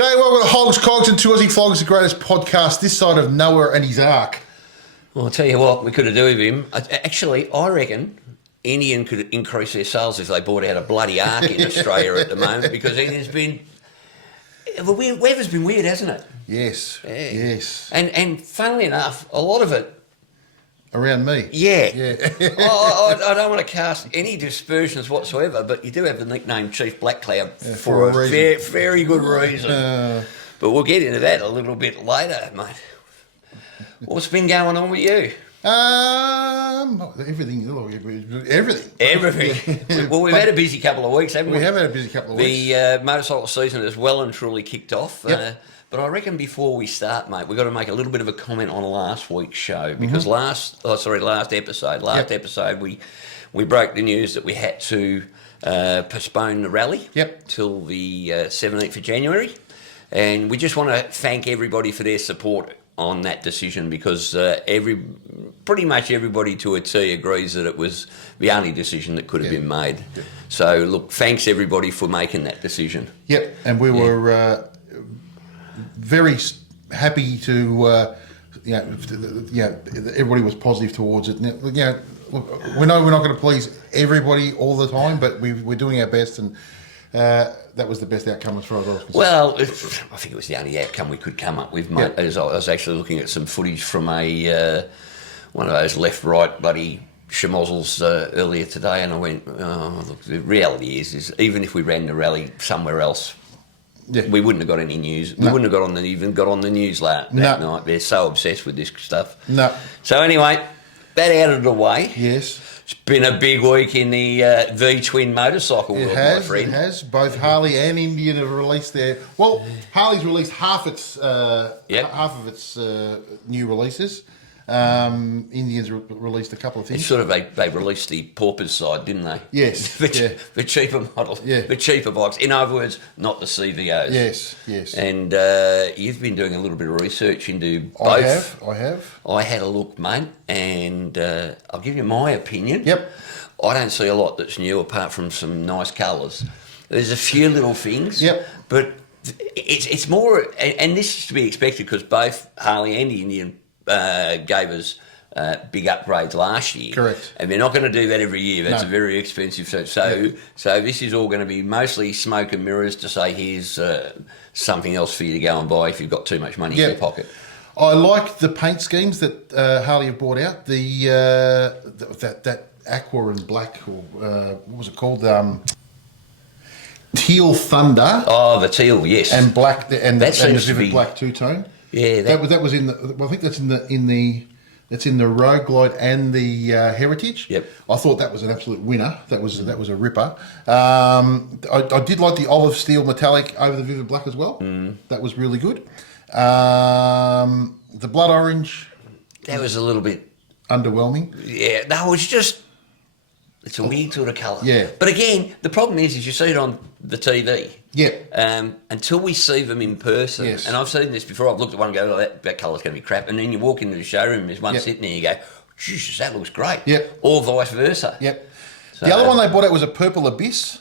Okay, welcome to Hogs, Cogs and Two Aussie Flogs, the greatest podcast this side of Noah and his ark. Well, I'll tell you what we could have done with him. Actually, I reckon Indian could increase their sales if they bought out a bloody ark in Australia at the moment, because Indian's been... The weather's been weird, hasn't it? Yes, Yeah. yes. And funnily enough, a lot of it... Around me? Yeah. Yeah. I don't want to cast any dispersions whatsoever, but you do have the nickname Chief Black Cloud for a reason. Very good reason. But we'll get into that a little bit later, mate. What's been going on with you? Everything. Well, we've had a busy couple of weeks, haven't we? We have had a busy couple of weeks. The motorcycle season has well and truly kicked off. Yep. But I reckon before we start, mate, we've got to make a little bit of a comment on last week's show, because last episode we broke the news that we had to postpone the rally till the 17th of January, and we just want to thank everybody for their support on that decision, because pretty much everybody to a T agrees that it was the only decision that could have been made. Yep. So look, thanks everybody for making that decision. Yep, and we were very happy to, everybody was positive towards it. Look, we know we're not going to please everybody all the time, but we're doing our best, and that was the best outcome as far as I was concerned. Well, I think it was the only outcome we could come up with, mate. As I was actually looking at some footage from one of those left-right bloody schmozzles earlier today, and I went, look, the reality is even if we ran the rally somewhere else, we wouldn't have got any news. We wouldn't have even got on the news that night. They're so obsessed with this stuff. No. So anyway, that out of the way. Yes. It's been a big week in the twin motorcycle world, my friend. It has. Both Harley and Indian have released their... Well, Harley's released half of its new releases. Indians released a couple of things. It's sort of they released the Pauper's side, didn't they? Yes. The cheaper model, the cheaper bikes. In other words, not the CVOs. Yes. And you've been doing a little bit of research into both. I have. I had a look, mate, and I'll give you my opinion. Yep. I don't see a lot that's new apart from some nice colours. There's a few little things. Yep. But it's more, and this is to be expected because both Harley and Indian gave us big upgrades last year. Correct. And they're not going to do that every year. That's a very expensive. So this is all going to be mostly smoke and mirrors to say, here's something else for you to go and buy if you've got too much money in your pocket. I like the paint schemes that Harley have brought out. The that aqua and black, or what was it called? Teal Thunder. Oh, the teal, yes. And black, and that the vivid black two-tone. Yeah, that was in the. Well, I think that's in the Road Glide and the Heritage. Yep. I thought that was an absolute winner. That was a ripper. I did like the olive steel metallic over the vivid black as well. That was really good. The blood orange. That was a little bit underwhelming. Yeah, no, it's a weird sort of colour. Yeah. But again, the problem is you see it on the TV. Yeah. Until we see them in person, and I've seen this before, I've looked at one and go, oh, that colour's going to be crap. And then you walk into the showroom and there's one sitting there and you go, Jesus, that looks great. Yep. Or vice versa. Yep. So, the other one they brought out was a purple abyss.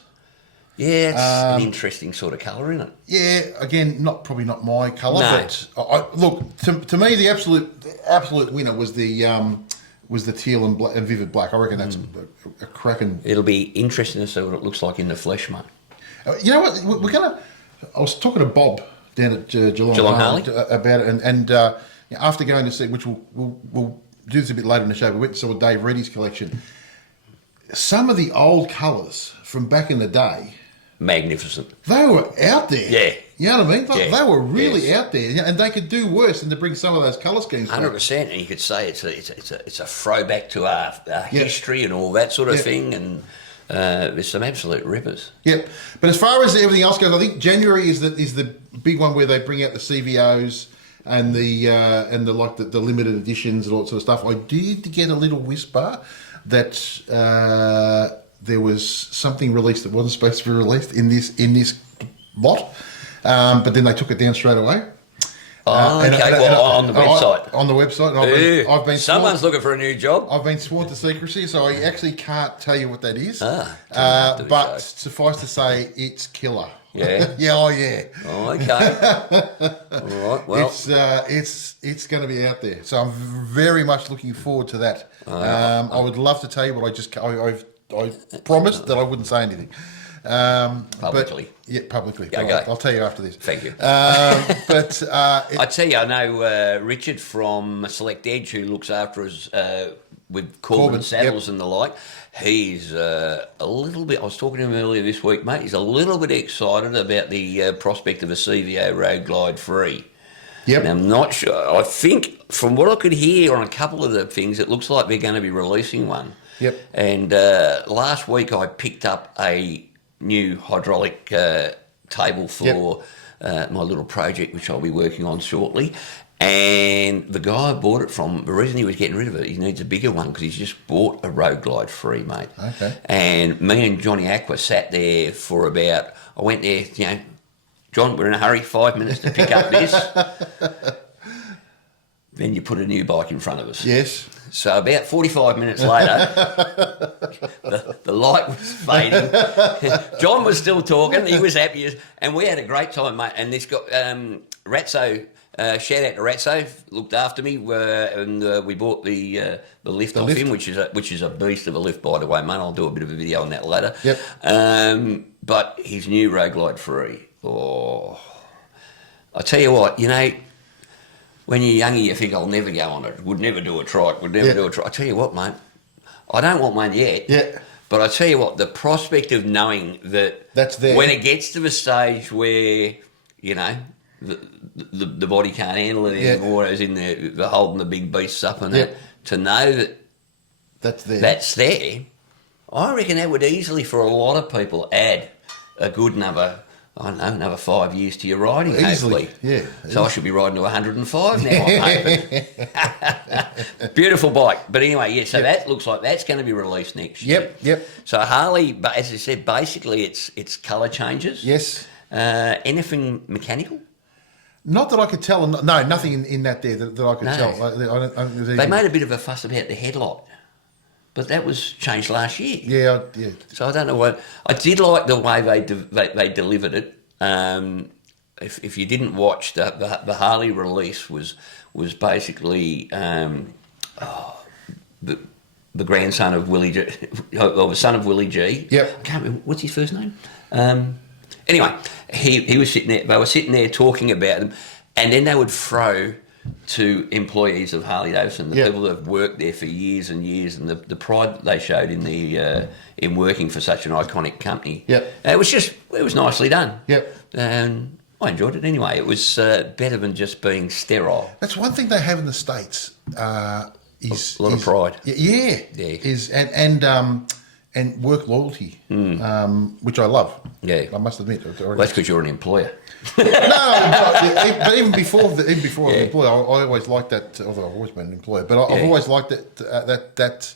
Yeah, it's an interesting sort of colour, isn't it? Yeah, again, probably not my colour, No. but look, to me the absolute winner was the teal and vivid black. I reckon that's a cracking. It'll be interesting to see what it looks like in the flesh, mate. You know what? We're gonna. I was talking to Bob down at Geelong Harley about it, and after going to see, which we'll do this a bit later in the show, we went and saw Dave Reddy's collection. Some of the old colours from back in the day, magnificent. They were out there. Yeah. You know what I mean? They were really out there, and they could do worse than to bring some of those colour schemes. 100%, and you could say it's a throwback to our history and all that sort of thing, and there's some absolute rippers. Yep. But as far as everything else goes, I think January is the big one where they bring out the CVOs and the limited editions and all that sort of stuff. I did get a little whisper that there was something released that wasn't supposed to be released in this lot, but then they took it down straight away. Oh, okay. Well, on the website. On the website. And I've been Someone's looking for a new job. I've been sworn to secrecy, so I actually can't tell you what that is. But suffice to say, it's killer. Yeah. Yeah. Oh, yeah. Oh, okay. All right. Well, it's going to be out there, so I'm very much looking forward to that. I would love to tell you, but I promised that I wouldn't say anything. Publicly. Publicly. Okay. I'll tell you after this. Thank you. I tell you, I know Richard from Select Edge, who looks after us with Corbin saddles and the like. He's a little bit. I was talking to him earlier this week, mate. He's a little bit excited about the prospect of a CVO Road Glide Free. Yep. And I'm not sure. I think from what I could hear on a couple of the things, it looks like they're going to be releasing one. Yep. And last week I picked up a new hydraulic table for my little project, which I'll be working on shortly. And the guy I bought it from, the reason he was getting rid of it, he needs a bigger one because he's just bought a Road Glide Free, mate. Okay. And me and Johnny Aqua sat there for about, I went there, John, we're in a hurry, 5 minutes to pick up this. Then you put a new bike in front of us. Yes. So about 45 minutes later, the light was fading. John was still talking. He was happy. And we had a great time, mate. And this got Ratso, shout out to Ratso, looked after me. And we bought the lift off him, which is a beast of a lift, by the way, mate. I'll do a bit of a video on that later. Yep. But his new Road Glide Free. Oh, I tell you what, when you're younger, you think, I'll never go on it. Would never do a trike. Would never do a trike. I tell you what, mate, I don't want one yet. Yeah. But I tell you what, the prospect of knowing that that's there when it gets to the stage where, the body can't handle it anymore, as in the holding the big beasts up and that, to know that that's there, I reckon that would easily, for a lot of people, add a good another 5 years to your riding, easily, hopefully. Yeah. So I should be riding to 105 now, I'm hoping. Beautiful bike. But anyway, so that looks like that's going to be released next year. Yep. So Harley, as I said, basically it's colour changes. Yes. Anything mechanical? Not that I could tell. No, nothing in that there that I could tell. They made a bit of a fuss about the headlight. But that was changed last year. Yeah. So I don't know what. I did like the way they delivered it. If you didn't watch the Harley release was basically the grandson of Willie G, or the son of Willie G. Yep. I can't remember what's his first name. Anyway, he was sitting there. They were sitting there talking about them, and then they would throw to employees of Harley Davidson, the people that have worked there for years and years, and the pride that they showed in working for such an iconic company. Yep. It was nicely done. Yep. And I enjoyed it anyway. It was better than just being sterile. That's one thing they have in the States. Is a lot of pride. Yeah. Is and work loyalty, which I love. Yeah. I must admit. Well, that's because you're an employer. But even before I was an employer, I always liked that. Although I've always been an employer, but I've always liked that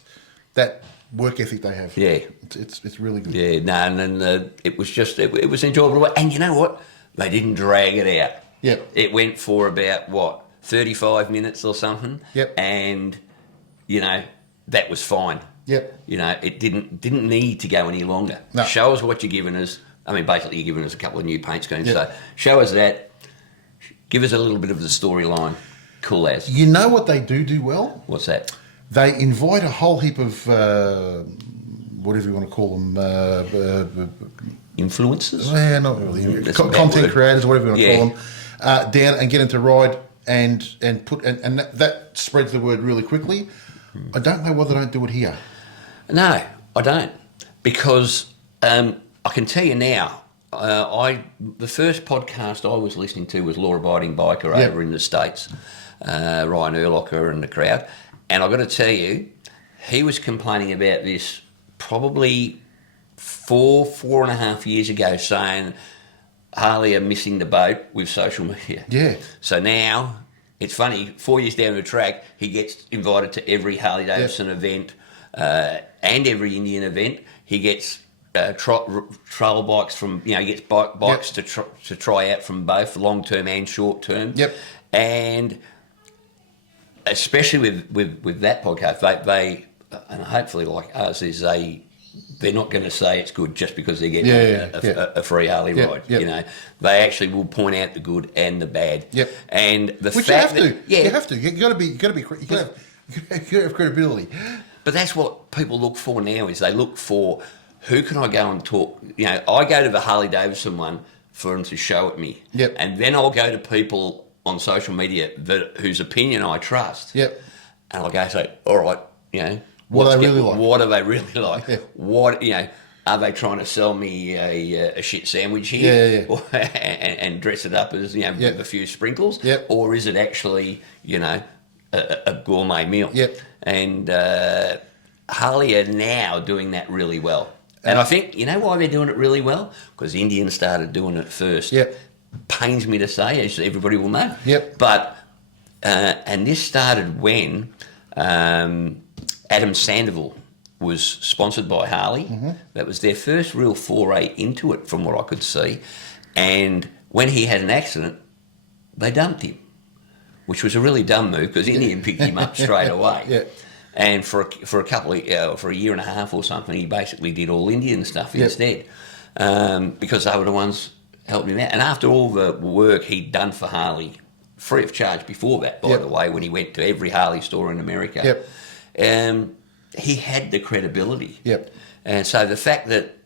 work ethic they have. Yeah, it's really good. Yeah, no, and it was just it was enjoyable. And you know what? They didn't drag it out. Yep. It went for about 35 minutes or something. Yep. And that was fine. Yep. It didn't need to go any longer. No. Show us what you're giving us. I mean, basically, you're giving us a couple of new paint schemes. Yep. So show us that. Give us a little bit of the storyline. Cool as. You know what they do well? What's that? They invite a whole heap of whatever you want to call them. Influencers? Yeah, not really. Content creators, whatever you want to call them, down and get them to ride and that spreads the word really quickly. I don't know why they don't do it here. No, I don't, because I can tell you now. The first podcast I was listening to was Law Abiding Biker over in the States, Ryan Erlocker and the crowd, and I've got to tell you, he was complaining about this probably 4.5 years ago, saying Harley are missing the boat with social media. Yeah. So now, it's funny, 4 years down the track, he gets invited to every Harley Davidson event and every Indian event. He gets trail bikes from, he gets bikes to try out from both long-term and short-term. Yep. And especially with that podcast, they and hopefully like us, is they're not going to say it's good just because they're getting a free Harley ride. You know, they actually will point out the good and the bad. Yep. And the Which fact you have to. that, You have to. You got to have credibility. But that's what people look for now. Is they look for who can I go and talk. You know, I go to the Harley Davidson one for them to show it me. Yep. And then I'll go to people on social media whose opinion I trust. Yep. And I'll go say, all right, you know, what are they really like? What are they really like? Yeah. What, you know, are they trying to sell me a shit sandwich here? Yeah. and dress it up as, you know, with a few sprinkles? Yep. Or is it actually, you know, a gourmet meal? Yep. And Harley are now doing that really well. And I think, you know why they're doing it really well? Because Indians started doing it first. Yep. Pains me to say, as everybody will know. Yep. But, and this started when Adam Sandoval was sponsored by Harley. Mm-hmm. That was their first real foray into it, from what I could see. And when he had an accident, they dumped him, which was a really dumb move because Indian picked him up straight away. Yeah. And for a couple of for a year and a half or something, he basically did all Indian stuff instead, because they were the ones helping him out. And after all the work he'd done for Harley, free of charge before that, by the way, when he went to every Harley store in America, he had the credibility. Yep. And so the fact that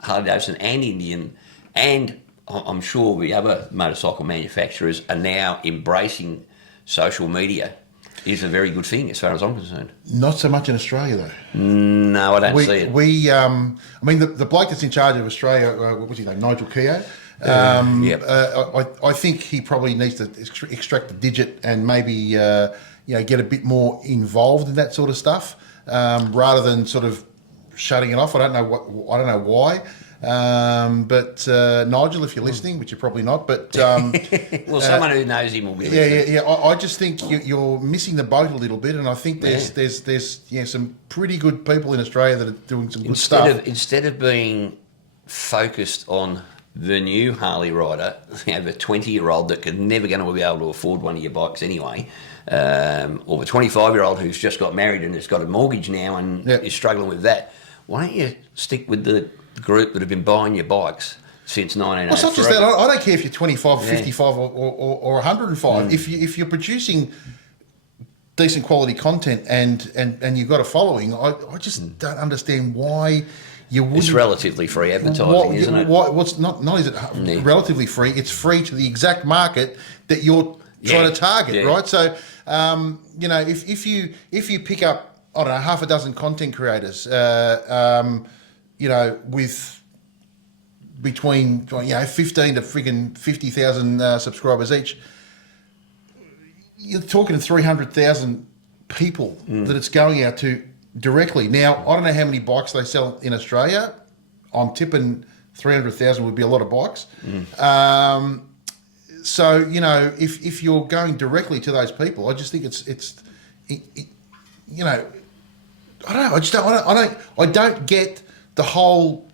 Harley Davidson and Indian, and I'm sure the other motorcycle manufacturers, are now embracing social media, is a very good thing as far as I'm concerned. Not so much in Australia, though. No, I don't see it. I mean, the bloke that's in charge of Australia, what was his name, Nigel Keogh? I think he probably needs to extract the digit and maybe get a bit more involved in that sort of stuff, rather than sort of shutting it off. I don't know why. But Nigel, if you're listening, which you're probably not, but well, someone who knows him will be listening. I just think you're missing the boat a little bit, and I think there's some pretty good people in Australia that are doing some good stuff. Instead of being focused on the new Harley rider, the 20-year-old that could never going to be able to afford one of your bikes anyway, or the 25-year-old who's just got married and has got a mortgage now and is struggling with that, why don't you stick with the group that have been buying your bikes since 1983? Well, it's not just that. I don't care if you're 25 or 55 or 105. If you're producing decent quality content and you've got a following, I just don't understand why you wouldn't. It's relatively free advertising, isn't it? What's not is it relatively free? It's free to the exact market that you're trying to target, right? So, if you pick up, I don't know, half a dozen content creators, with between 15 to friggin' 50,000 subscribers each, you're talking 300,000 people that it's going out to directly. Now, I don't know how many bikes they sell in Australia. I'm tipping 300,000 would be a lot of bikes. So, if you're going directly to those people, I just think I don't know. I don't get the whole.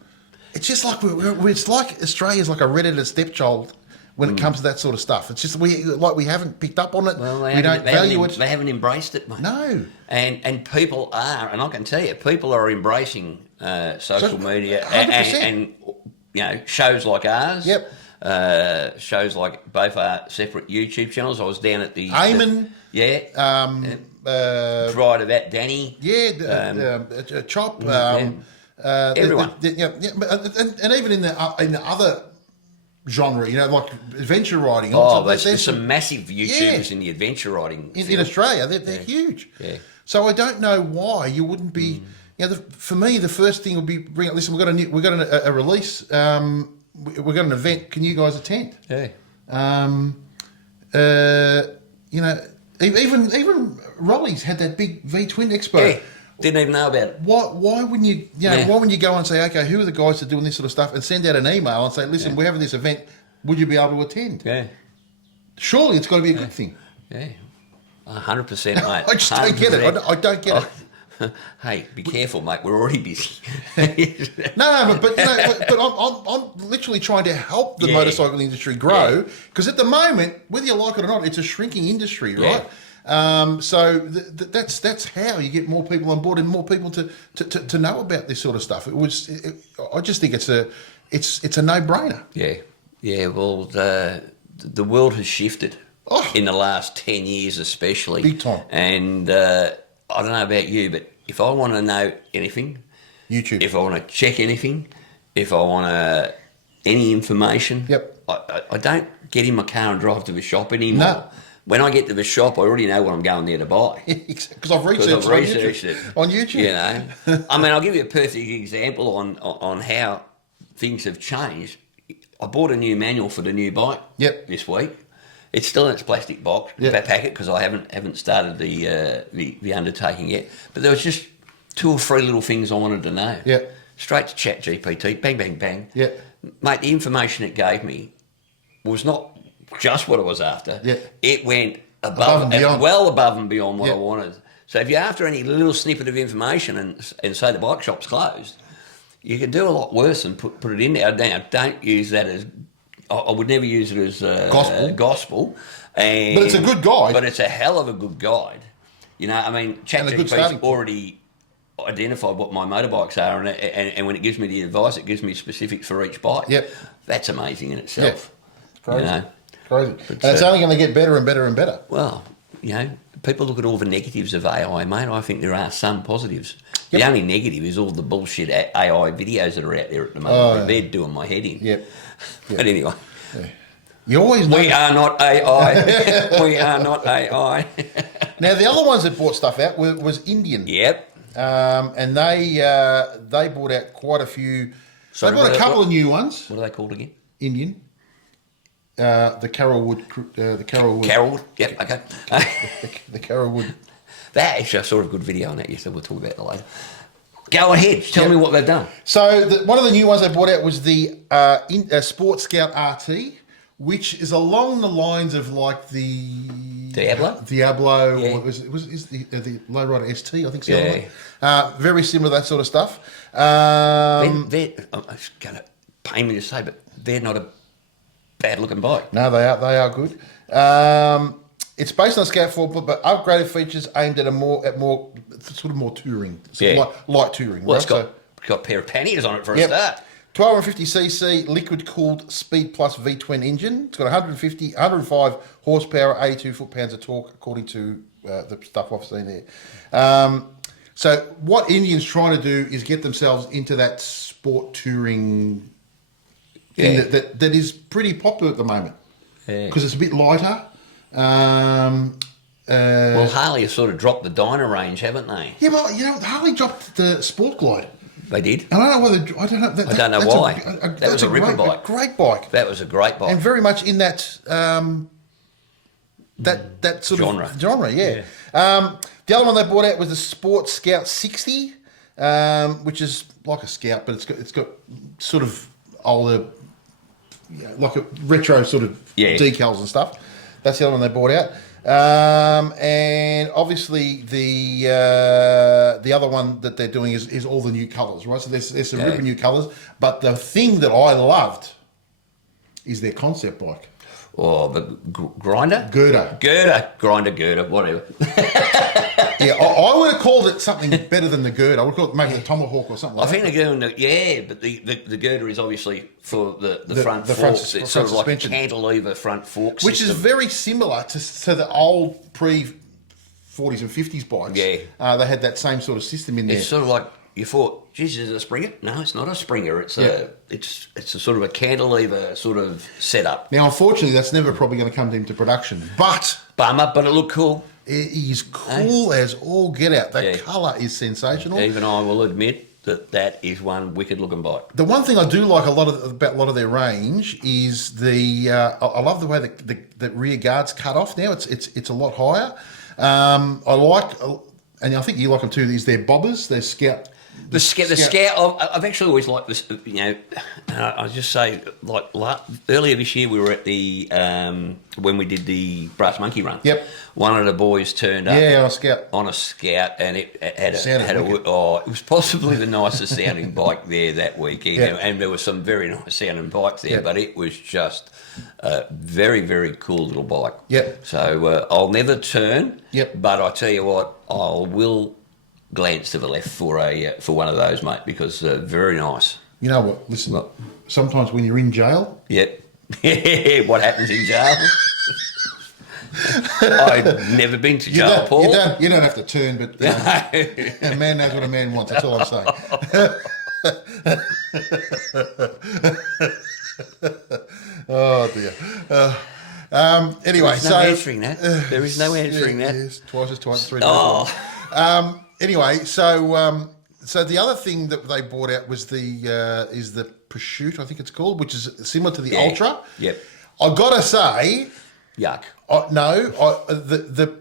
It's just like it's like Australia's like a redheaded stepchild when it comes to that sort of stuff. It's just we haven't picked up on it. Well, we don't value it. They haven't embraced it, mate. No. And people are, and I can tell you, people are embracing social media 100%. and shows like ours. Yep. Shows like both our separate YouTube channels. I was down at the Eamon. Prior to that, Danny. Chop. Everyone. And even in the other genre, like adventure riding. There's some massive YouTubers in the adventure riding in Australia. They're huge. Yeah. So I don't know why you wouldn't be. For me, the first thing would be bring up. Listen, we've got a release. We've got an event. Can you guys attend? Yeah. Even Rallies had that big V Twin Expo. Yeah. Didn't even know about it. Why wouldn't you? Why wouldn't you go and say, okay, who are the guys that are doing this sort of stuff, and send out an email and say, listen, we're having this event. Would you be able to attend? Yeah. Surely it's got to be a good thing. Yeah. 100%, mate. I just don't get it. I don't get it. Hey, be careful, mate. We're already busy. No, but I'm literally trying to help the motorcycle industry grow, because at the moment, whether you like it or not, it's a shrinking industry, right? So that's how you get more people on board and more people to know about this sort of stuff. I just think it's a no-brainer. Yeah. Well, the world has shifted in the last 10 years, especially. Big time. And I don't know about you, but if I want to know anything, YouTube. If I want to check anything, if I want any information, I don't get in my car and drive to the shop anymore. No. When I get to the shop, I already know what I'm going there to buy. Because I've researched it on YouTube. You know, I mean, I'll give you a perfect example on how things have changed. I bought a new manual for the new bike this week. It's still in its plastic box, packet, because I haven't started the undertaking yet. But there was just 2 or 3 little things I wanted to know. Straight to Chat GPT, bang, bang, bang. Mate, the information it gave me was not just what I was after. It went well above and beyond what I wanted. So if you're after any little snippet of information and say the bike shop's closed, you can do a lot worse than put it in there. Now, don't use that as... I would never use it as gospel. But it's a good guide. But it's a hell of a good guide. You know, I mean, ChatGPT's already identified what my motorbikes are, and when it gives me the advice, it gives me specifics for each bike. That's amazing in itself. Crazy. You know? Crazy. And it's only going to get better and better and better. Well, you know, people look at all the negatives of AI, mate. I think there are some positives. The only negative is all the bullshit AI videos that are out there at the moment. They're doing my head in. But anyway. You always know. We are not AI. We are not AI. Now, the other ones that bought stuff out was Indian. And they brought out quite a few. Sorry, they bought a couple of new ones. What are they called again? Indian. The Carolwood. Carolwood. Yep. Okay. the Carolwood. That actually, I saw a good video on that. Yes, we'll talk about that later. Go ahead. Tell me what they've done. So one of the new ones they brought out was the Sport Scout RT, which is along the lines of like the Diablo. Or is the Lowrider ST? I think so. Very similar, that sort of stuff. I'm going to pain me to say, but they're not a bad looking bike. No, they are good. It's based on Scout 4, but upgraded features aimed at more touring, light touring. Well, right? It's got a pair of panniers on it for a start. 1250cc liquid-cooled Speed Plus V-twin engine. It's got 105 horsepower, 82 foot-pounds of torque, according to the stuff I've seen there. So what Indian's trying to do is get themselves into that sport touring thing that is pretty popular at the moment, because it's a bit lighter. Well, Harley has sort of dropped the Dyna range, haven't they? Yeah, well, you know, Harley dropped the Sport Glide. They did. I don't know whether I don't know why. That was a ripper bike. A great bike. That was a great bike, and very much in that that sort of genre. Yeah. The other one they brought out was the Sport Scout 60, which is like a Scout, but it's got sort of older, like a retro sort of decals and stuff. That's the other one they brought out. And obviously the other one that they're doing is all the new colours, right? So there's some ripping new colours. But the thing that I loved is their concept bike. Oh, the grinder? Girder, whatever. Yeah, I would have called it something better than the girder. I would call it maybe the Tomahawk or something like that. I think they're doing but the girder is obviously for the front forks. It's sort of like a cantilever front fork which system. is very similar to the old pre-40s and 50s bikes. Yeah. They had that same sort of system in there. It's sort of like, you thought, geez, is it a Springer? No, it's not a Springer. It's a sort of a cantilever sort of setup. Now, unfortunately, that's never probably going to come into production. But it looked cool. It is cool as all get out. The colour is sensational. Even I will admit that is one wicked looking bike. The one thing I do like about a lot of their range is I love the way the rear guard's cut off now. It's a lot higher. I like, and I think you like them too, is their bobbers, their Scout The Scout. I've actually always liked this. You know, I just say earlier this year we were at the when we did the Brass Monkey Run. Yep. One of the boys turned up. Yeah, on a Scout. And it had it was possibly the nicest sounding bike there that weekend. Yep. And there were some very nice sounding bikes there, Yep. but it was just a very, very cool little bike. Yep. So I'll never turn. Yep. But I tell you what, I will glance to the left for one of those, mate, because very nice. You know what? Listen, sometimes when you're in jail... Yep. What happens in jail? I've never been to jail, Paul. You don't have to turn, but a man knows what a man wants. That's all I'm saying. Oh, dear. Anyway, There's no answering that. There is no answering that. Yes, twice as twice, 3 times. Anyway, so the other thing that they brought out was the Pursuit, I think it's called, which is similar to the Ultra. Yep. I've got to say, yuck. We're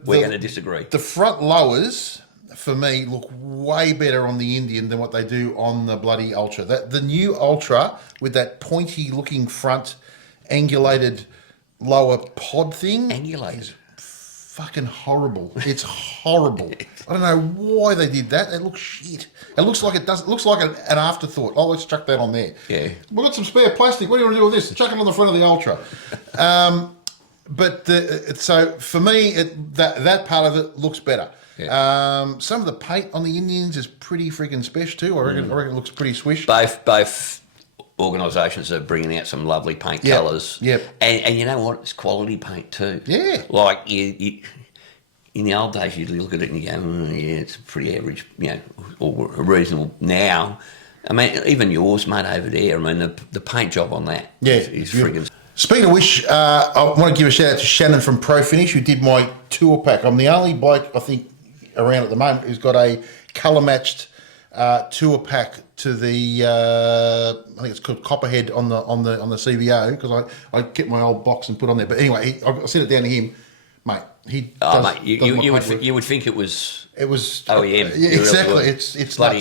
going to disagree. The front lowers for me look way better on the Indian than what they do on the bloody Ultra. The new Ultra with that pointy looking front, angulated lower pod thing, angulated. Fucking horrible. It's horrible. I don't know why they did that. It looks shit. It looks like it looks like an afterthought. Oh, let's chuck that on there. Yeah. We've got some spare plastic. What do you want to do with this? Chuck it on the front of the Ultra. So for me, that part of it looks better. Yeah. Some of the paint on the Indians is pretty freaking special too. I reckon it looks pretty swish. Both organisations are bringing out some lovely paint colours. Yep. And you know what? It's quality paint too. Yeah. Like you in the old days, you'd look at it and you go, yeah, it's pretty average, or reasonable. Now, I mean, even yours, mate, over there. I mean, the paint job on that is friggin'. Speaking of which, I want to give a shout out to Shannon from Pro Finish who did my tour pack. I'm the only bloke I think around at the moment who's got a colour matched tour pack to the I think it's called Copperhead on the CVO, because I kept my old box and put on there. But anyway, I sent it down to him, mate. He does, mate, you would think it was. It was OEM. Yeah, exactly. It's bloody.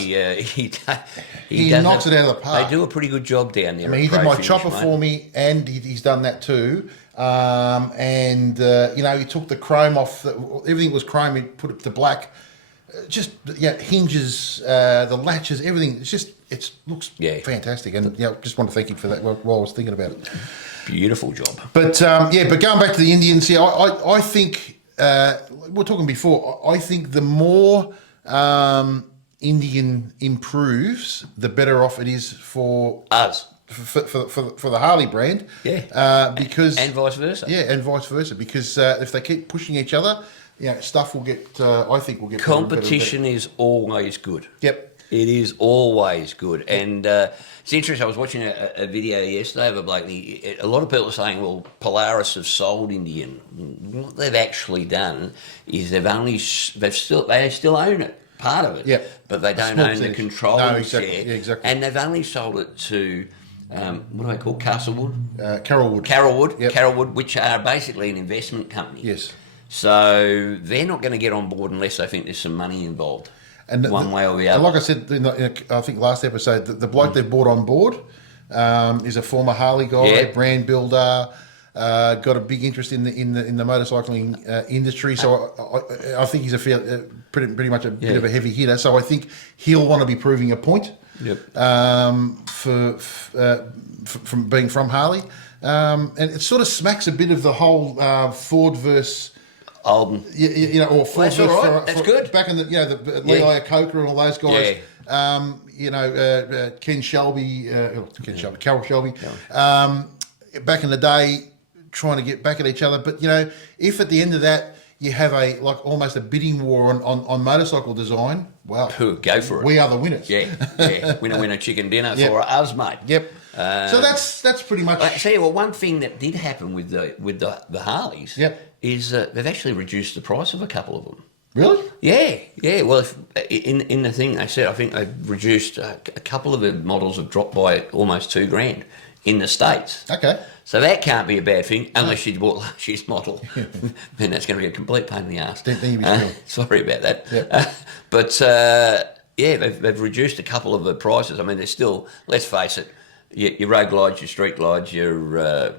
He knocks it out of the park. They do a pretty good job down there. I mean, he did my chopper for me, and he's done that too. He took the chrome off. Everything was chrome. He put it to black. Just hinges, the latches, everything. It looks fantastic, and just want to thank him for that while I was thinking about it. Beautiful job. But but going back to the Indians, I think we were talking before. I think the more Indian improves, the better off it is for us. For the Harley brand, because and vice versa, and vice versa, because if they keep pushing each other, stuff will get. I think will get. Competition is always good. Yep, it is always good, and it's interesting. I was watching a video yesterday of a bloke. A lot of people are saying, "Well, Polaris have sold Indian." What they've actually done is they still own it. Part of it, but they don't own the control share, and they've only sold it to. What do they call Castlewood? Carrollwood, which are basically an investment company. Yes. So they're not going to get on board unless they think there's some money involved, one way or the other. Like I said, I think last episode, the bloke they've brought on board is a former Harley guy, brand builder, got a big interest in the motorcycling industry. So I think he's pretty much a bit of a heavy hitter. So I think he'll want to be proving a point. Yep. From being from Harley, and it sort of smacks a bit of the whole Ford versus Alden, or Ford versus that's good. Back in the Lee Iacocca and all those guys. Ken Shelby, Carroll Shelby. Back in the day, trying to get back at each other. But if at the end of that you have almost a bidding war on motorcycle design, well, go for it. We are the winners. Winner chicken dinner for us, mate. Yep. So that's pretty much. I tell you what, one thing that did happen with the Harleys, is they've actually reduced the price of a couple of them. Really? Yeah. Well, in the thing they said, I think they've reduced a couple of the models have dropped by almost $2,000 in the States. Okay. So that can't be a bad thing unless you bought last year's model. Then that's going to be a complete pain in the arse. Then you'd be sorry about that. Yep. But they've reduced a couple of the prices. I mean, they're still, let's face it, your road glides, your street glides, your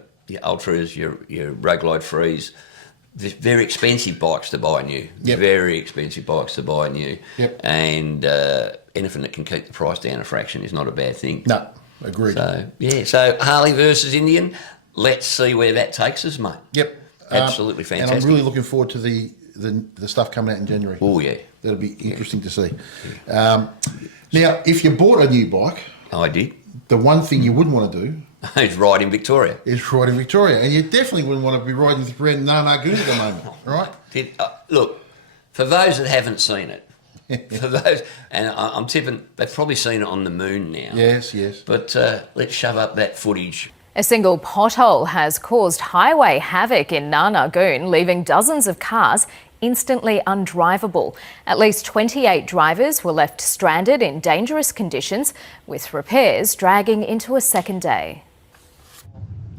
ultras, your road glide frees, they're very expensive bikes to buy new. Yep. Very expensive bikes to buy new. Yep. And anything that can keep the price down a fraction is not a bad thing. No, agreed. So Harley versus Indian, let's see where that takes us, mate. Yep. Absolutely fantastic. And I'm really looking forward to the stuff coming out in January. Oh, yeah. That'll be interesting to see. Now, if you bought a new bike... I did. The one thing you wouldn't want to do... is ride in Victoria. And you definitely wouldn't want to be riding around Goon at the moment, right? Look, for those that haven't seen it, and I'm tipping they've probably seen it on the moon now. Yes. But let's shove up that footage. A single pothole has caused highway havoc in Goon, leaving dozens of cars instantly undrivable. At least 28 drivers were left stranded in dangerous conditions, with repairs dragging into a second day.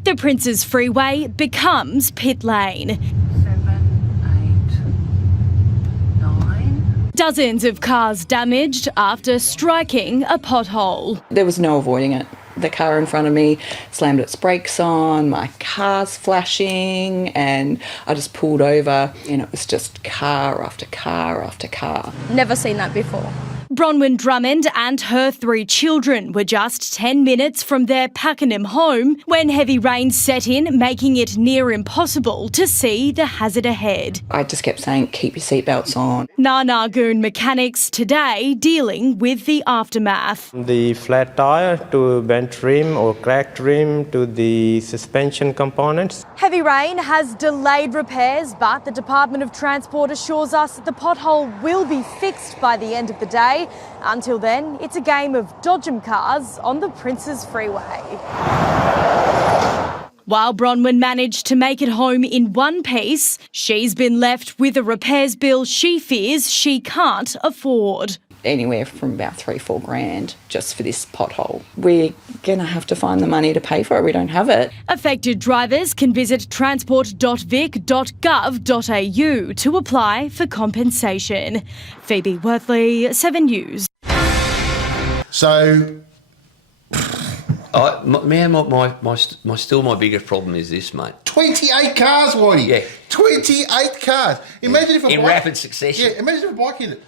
The Princes Freeway becomes pit lane. 7, 8, 9. Dozens of cars damaged after striking a pothole. There was no avoiding it. The car in front of me slammed its brakes on, my car's flashing, and I just pulled over and it was just car after car after car. Never seen that before. Bronwyn Drummond and her 3 children were just 10 minutes from their Pakenham home when heavy rain set in, making it near impossible to see the hazard ahead. I just kept saying, keep your seatbelts on. Goon mechanics today dealing with the aftermath. The flat tyre to bent rim or cracked rim to the suspension components. Heavy rain has delayed repairs, but the Department of Transport assures us that the pothole will be fixed by the end of the day. Until then, it's a game of dodge 'em cars on the Princes Freeway. While Bronwyn managed to make it home in one piece, she's been left with a repairs bill she fears she can't afford. Anywhere from about $3-4 grand just for this pothole. We're going to have to find the money to pay for it. We don't have it. Affected drivers can visit transport.vic.gov.au to apply for compensation. Phoebe Worthley, 7 News. So... My biggest problem is this, mate. 28 cars, Whitey. Yeah. 28 cars. Imagine if a in bike... rapid succession. Yeah, imagine if a bike hit it.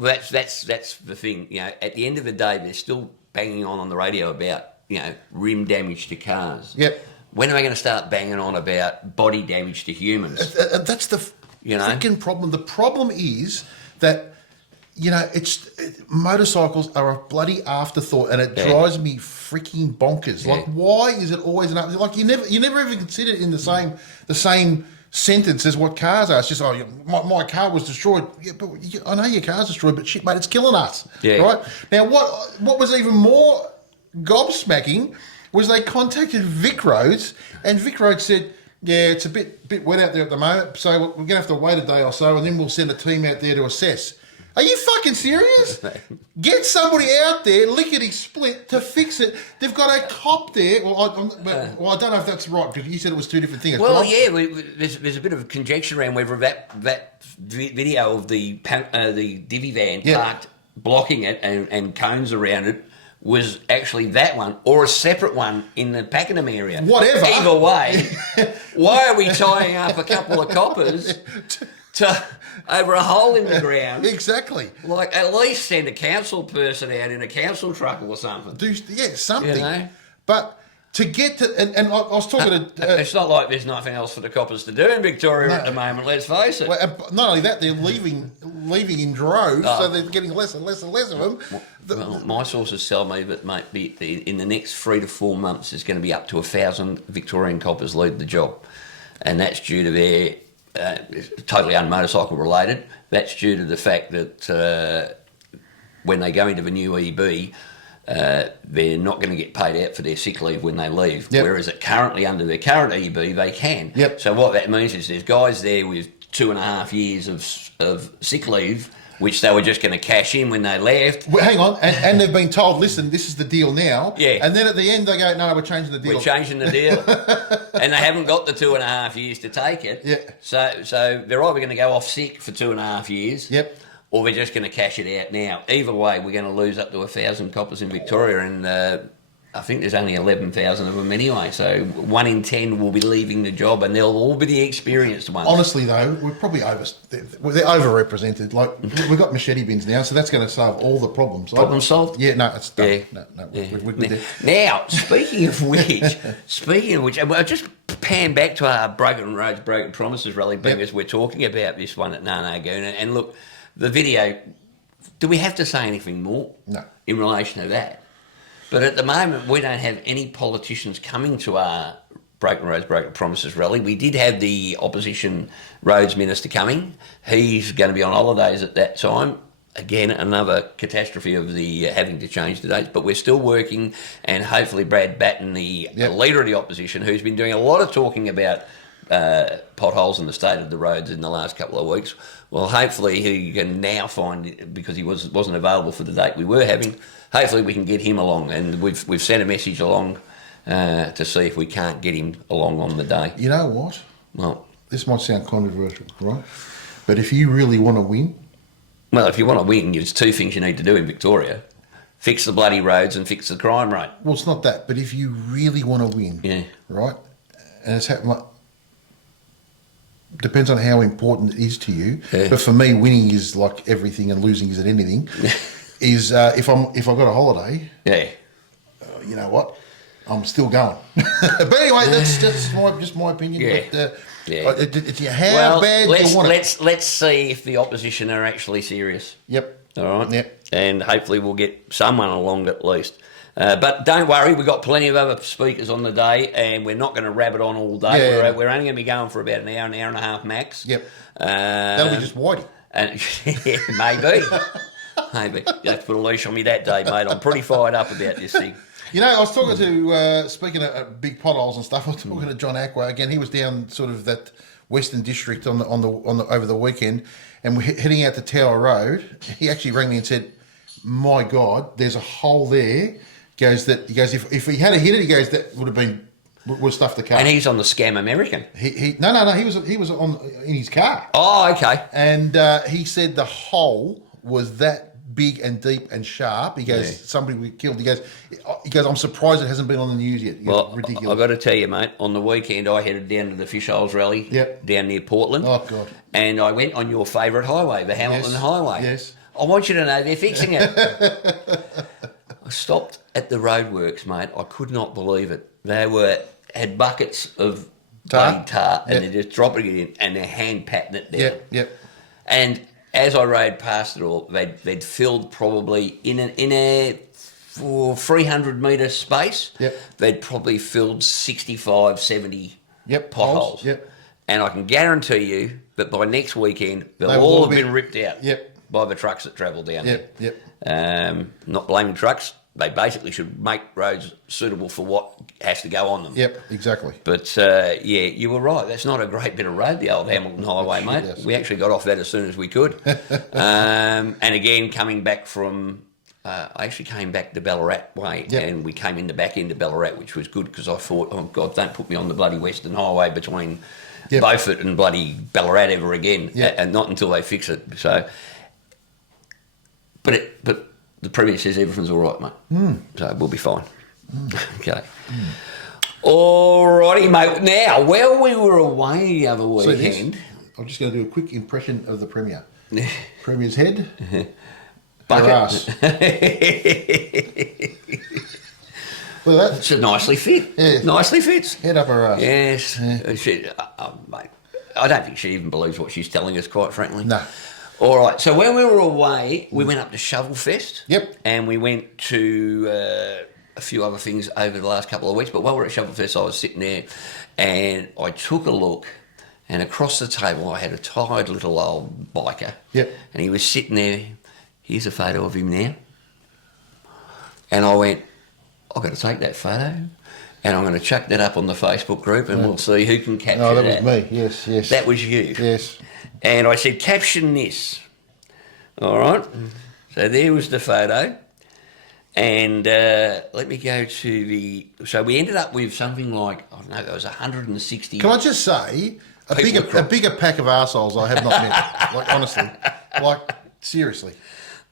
That's the thing. You know, at the end of the day, they're still banging on the radio about, you know, rim damage to cars. Yep. When are they going to start banging on about body damage to humans? That's the freaking problem. The problem is that, you know, motorcycles are a bloody afterthought, and it drives me freaking bonkers. Yeah. Mm. Like, why is it always like you never even consider it in the same sentence as what cars are? It's just, my car was destroyed. Yeah, but I know your car's destroyed, but shit, mate, it's killing us. Yeah. Right? Now, what was even more gobsmacking was they contacted Vic Roads, and Vic Roads said, yeah, it's a bit wet out there at the moment, so we're going to have to wait a day or so, and then we'll send a team out there to assess. Are you fucking serious? Get somebody out there, lickety split, to fix it. They've got a cop there. Well, I don't know if that's right, because you said it was 2 different things. Well, yeah, there's a bit of conjecture around whether that video of the divvy van parked blocking it and cones around it was actually that one or a separate one in the Pakenham area. Whatever. Either way, why are we tying up a couple of coppers to over a hole in the ground? Exactly. Like, at least send a council person out in a council truck or something. Something. You know? But to get to, and I was talking to... it's not like there's nothing else for the coppers to do in Victoria at the moment, let's face it. Well, not only that, they're leaving in droves, so they're getting less and less and less of them. Well, my sources tell me that, mate, in the next 3 to 4 months, there's going to be up to 1,000 Victorian coppers leave the job. And that's due to their... totally unmotorcycle related. That's due to the fact that when they go into the new EB, they're not going to get paid out for their sick leave when they leave. Yep. Whereas currently under their current EB, they can. Yep. So what that means is there's guys there with 2.5 years of sick leave, which they were just going to cash in when they left. Well, hang on, and they've been told, listen, this is the deal now. Yeah. And then at the end they go, no, we're changing the deal. We're changing the deal. And they haven't got the 2.5 years to take it. Yeah. So they're either going to go off sick for 2.5 years. Yep. or we're just going to cash it out now. Either way, we're going to lose up to 1,000 coppers in Victoria, and I think there's only 11,000 of them anyway. So 1 in 10 will be leaving the job, and they'll all be the experienced ones. Honestly, though, we're probably they're overrepresented. Like we've got machete bins now, so that's going to solve all the problems. Problem solved? Yeah, no, it's done. Yeah. No, Yeah. we're good there. Now, speaking of which, I'll just pan back to our Broken Roads, Broken Promises rally, because we're talking about this one at Goon. And look, the video, do we have to say anything more in relation to that? But at the moment, we don't have any politicians coming to our Broken Roads, Broken Promises rally. We did have the opposition roads minister coming. He's going to be on holidays at that time. Again, another catastrophe of the having to change the dates. But we're still working, and hopefully Brad Batten, the leader of the opposition, who's been doing a lot of talking about potholes and the state of the roads in the last couple of weeks, well, hopefully he can now find, because he wasn't available for the date we were having, hopefully we can get him along, and we've sent a message along to see if we can't get him along on the day. You know what? Well, this might sound controversial, right? But if you really want to win... Well, if you want to win, there's 2 things you need to do in Victoria. Fix the bloody roads and fix the crime rate. Well, it's not that, but if you really want to win, right? And it's happened... Depends on how important it is to you. Yeah. But for me, winning is like everything and losing isn't anything. Is if I've got a holiday, you know what? I'm still going. But anyway, that's just my opinion. Yeah. But, how bad do you want it? Let's see if the opposition are actually serious. Yep. All right. Yep. And hopefully we'll get someone along at least. But don't worry, we've got plenty of other speakers on the day, and we're not going to rabbit on all day. Yeah, we're only going to be going for about an hour and a half max. Yep. That'll be just Whitey. And maybe. Maybe. You have to put a leash on me that day, mate. I'm pretty fired up about this thing. You know, I was talking to, speaking of big potholes and stuff, I was talking to John Aqua. Again, he was down sort of that Western District on the over the weekend, and we're heading out to Tower Road. He actually rang me and said, my God, there's a hole there. He goes, if he had hit it, he goes, that would have stuffed the car. And he's on the Scam American. No, he was in his car. Oh, okay. And he said the hole was that big and deep and sharp. He goes, somebody was killed. He goes, I'm surprised it hasn't been on the news yet. Well, ridiculous. I've got to tell you, mate, on the weekend I headed down to the Fish Holes rally down near Portland. Oh, God. And I went on your favourite highway, the Hamilton Highway. Yes. I want you to know they're fixing it. I stopped at the roadworks, mate. I could not believe it. They had buckets of tar and they're just dropping it in and they're hand patting it down. Yep. And as I rode past it all, they'd filled probably in a 300 metre space. Yep. They'd probably filled 65, 70 potholes. Yep. And I can guarantee you that by next weekend they'll all have been ripped out. Yep. By the trucks that travel down there. Yep. Not blaming trucks. They basically should make roads suitable for what has to go on them. Yep, exactly. But, you were right. That's not a great bit of road, the old Hamilton Highway, mate. Yes. We actually got off that as soon as we could. And again, coming back from... I actually came back the Ballarat way, and we came in the back end of Ballarat, which was good because I thought, oh, God, don't put me on the bloody Western Highway between Beaufort and bloody Ballarat ever again, and not until they fix it. So... But the Premier says everything's all right, mate. So we'll be fine. Okay. All righty, mate. Now, while we were away the other weekend... I'm just going to do a quick impression of the Premier. Premier's head, bucket. her ass. Look at that. It's nicely fit. Yeah. Nicely fits. Head up her ass. Yes. Yeah. Mate, I don't think she even believes what she's telling us, quite frankly. No. All right, so when we were away, we went up to Shovelfest. Yep. And we went to a few other things over the last couple of weeks. But while we were at Shovelfest, I was sitting there and I took a look, and across the table I had a tired little old biker. Yep. And he was sitting there. Here's a photo of him now. And I went, I've got to take that photo and I'm going to chuck that up on the Facebook group and we'll see who can capture that. Oh, that was me, yes. That was you. Yes. And I said, caption this. All right. So there was the photo. And let me go to the... So we ended up with something like, I don't know, there was 160... Can I just say, a bigger pack of arseholes I have not met. Like, honestly. Like, Seriously.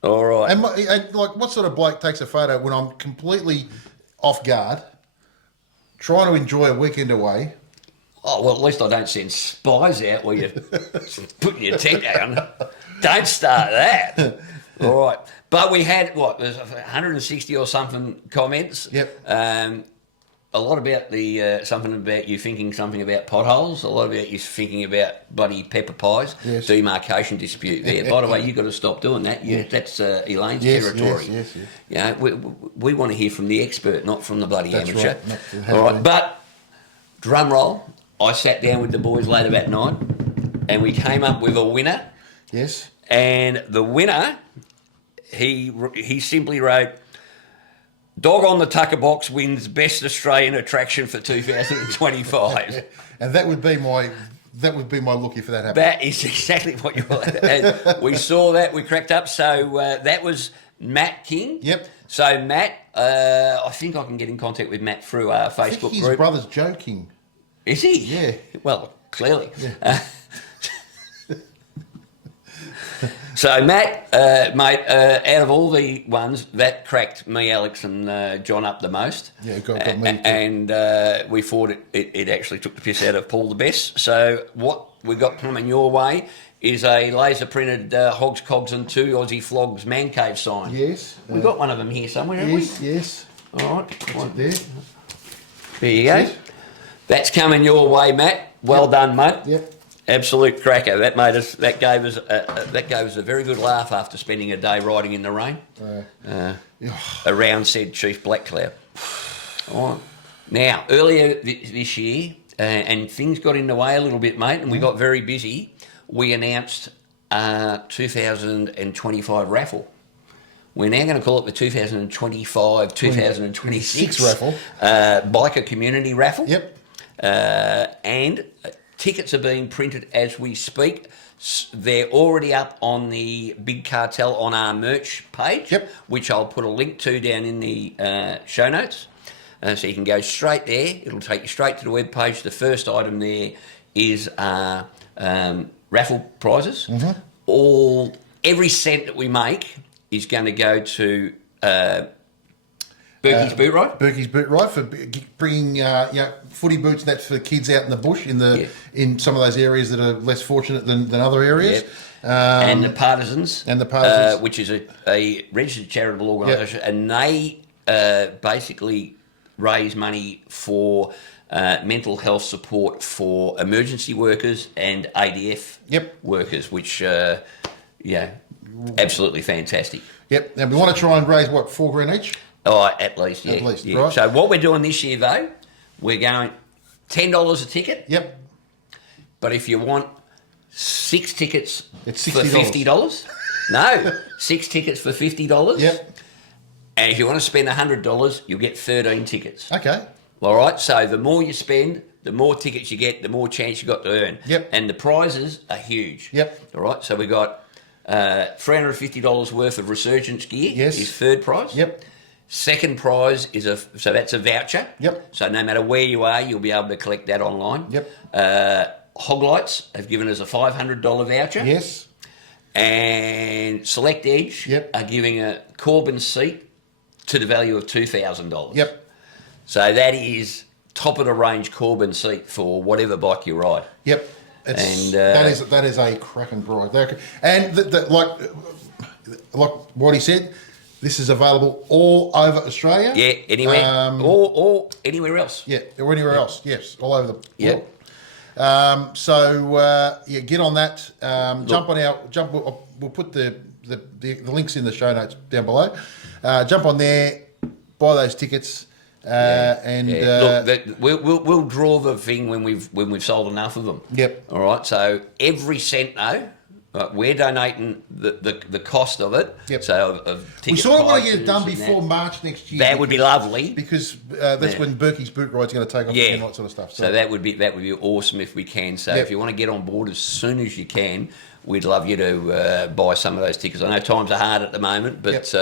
All right. And like, what sort of bloke takes a photo when I'm completely off guard, trying to enjoy a weekend away? Oh, well, at least I don't send spies out where you're putting your tent down. Don't start that. All right. But we had, there's 160 or something comments. Yep. A lot about something about you thinking something about potholes, a lot about you thinking about bloody pepper pies, yes. Demarcation dispute there. By the way, you've got to stop doing that. That's Elaine's territory. Yes. You know, we want to hear from the expert, not from the bloody That's amateur. Right. All right, but drum roll, I sat down with the boys later that night and we came up with a winner. Yes. And the winner, he simply wrote, Dog on the Tucker Box wins Best Australian Attraction for 2025. And that would be my lookie for that happening. That is exactly what you want. And we saw that, we cracked up. So that was Matt King. Yep. So Matt, I think I can get in contact with Matt through our Facebook I think his group. brother's joking. Is he? Yeah. Well, clearly. Yeah. So Matt, mate, out of all the ones, that cracked me, Alex, and John up the most. Yeah, got me too. And we thought it actually took the piss out of Paul the best. So what we got coming your way is a laser printed Hogs, Cogs and 2 Aussie Flogs man cave sign. Yes. We've got one of them here somewhere, haven't Yes, yes. we? All right. What's it there? There you go. Yes. That's coming your way, Matt. Well done, mate. Yep. Absolute cracker. That gave us a very good laugh after spending a day riding in the rain around said Chief Black Cloud. All right. Now, earlier this year, and things got in the way a little bit, mate, and we got very busy. We announced 2025 raffle. We're now going to call it the 2025-2026 raffle. Biker Community Raffle. Yep. And tickets are being printed as we speak. They're already up on the Big Cartel on our merch page, Yep. which I'll put a link to down in the show notes. So you can go straight there. It'll take you straight to the webpage. The first item there is raffle prizes. Mm-hmm. Every cent that we make is going to go to Berkey's Boot Ride. Berkey's Boot Ride for bringing footy boots. That's for kids out in the bush in some of those areas that are less fortunate than other areas. Yep. And the Partisans. Which is a registered charitable organisation, and they basically raise money for mental health support for emergency workers and ADF workers, which absolutely fantastic. Yep. Now we want to try and raise $4,000 each. Oh, at least, yeah. At least, yeah. right. So what we're doing this year, though, we're going $10 a ticket. Yep. But if you want 6 tickets It's for $60. $50, no, 6 tickets for $50. Yep. And if you want to spend $100, you'll get 13 tickets. Okay. All right. So the more you spend, the more tickets you get, the more chance you got to earn. Yep. And the prizes are huge. Yep. All right. So we got $350 worth of Resurgence gear. Yes. Is third prize. Yep. Second prize is so that's a voucher. Yep. So no matter where you are, you'll be able to collect that online. Yep. Hoglights have given us a $500 voucher. Yes. And Select Edge are giving a Corbin seat to the value of $2,000. Yep. So that is top of the range Corbin seat for whatever bike you ride. Yep. That is a cracking ride. And like what he said, this is available all over Australia. Yeah, anywhere or anywhere else. Yeah, or anywhere else. Yes, all over the world. Yeah. Get on that. We'll put the links in the show notes down below. Jump on there, buy those tickets, we'll draw the thing when we've sold enough of them. Yep. All right. So every cent though. We're donating the cost of it. Yep. So we sort of want to get it done before March next year. That would be lovely because that's when Berkey's Boot Ride's going to take off and all that sort of stuff. So that would be awesome if we can. So if you want to get on board as soon as you can, we'd love you to buy some of those tickets. I know times are hard at the moment, but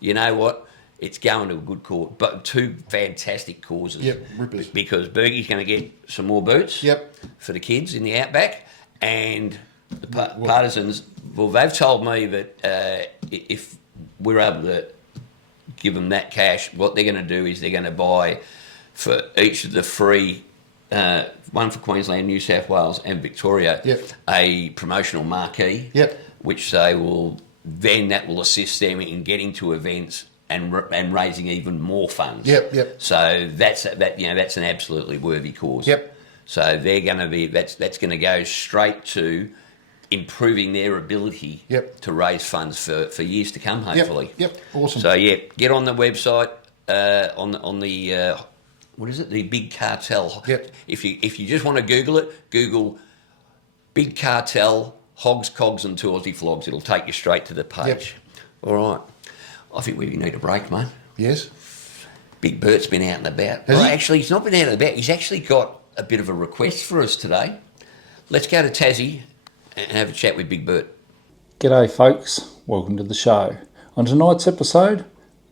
you know what? It's going to a good cause, but 2 fantastic causes. Yep, rippers. Because Berkey's going to get some more boots. Yep. For the kids in the outback, and the Partisans Well, they've told me that if we're able to give them that cash, what they're going to do is they're going to buy for each of the three, one for Queensland, New South Wales and Victoria, a promotional marquee, which they will, then that will assist them in getting to events and raising even more funds. So that's an absolutely worthy cause. So they're going to be, that's going to go straight to improving their ability to raise funds for years to come, hopefully. Awesome. So yeah, get on the website on the what is it? The Big Cartel. If you just want to Google it, Google Big Cartel Hogs, Cogs and Aussie Flogs. It'll take you straight to the page. All right. I think we need a break, mate. Yes. Big Bert's been out and about. Has he? Actually, he's not been out and about. He's actually got a bit of a request for us today. Let's go to Tassie and have a chat with Big Bert. G'day folks, welcome to the show. On tonight's episode,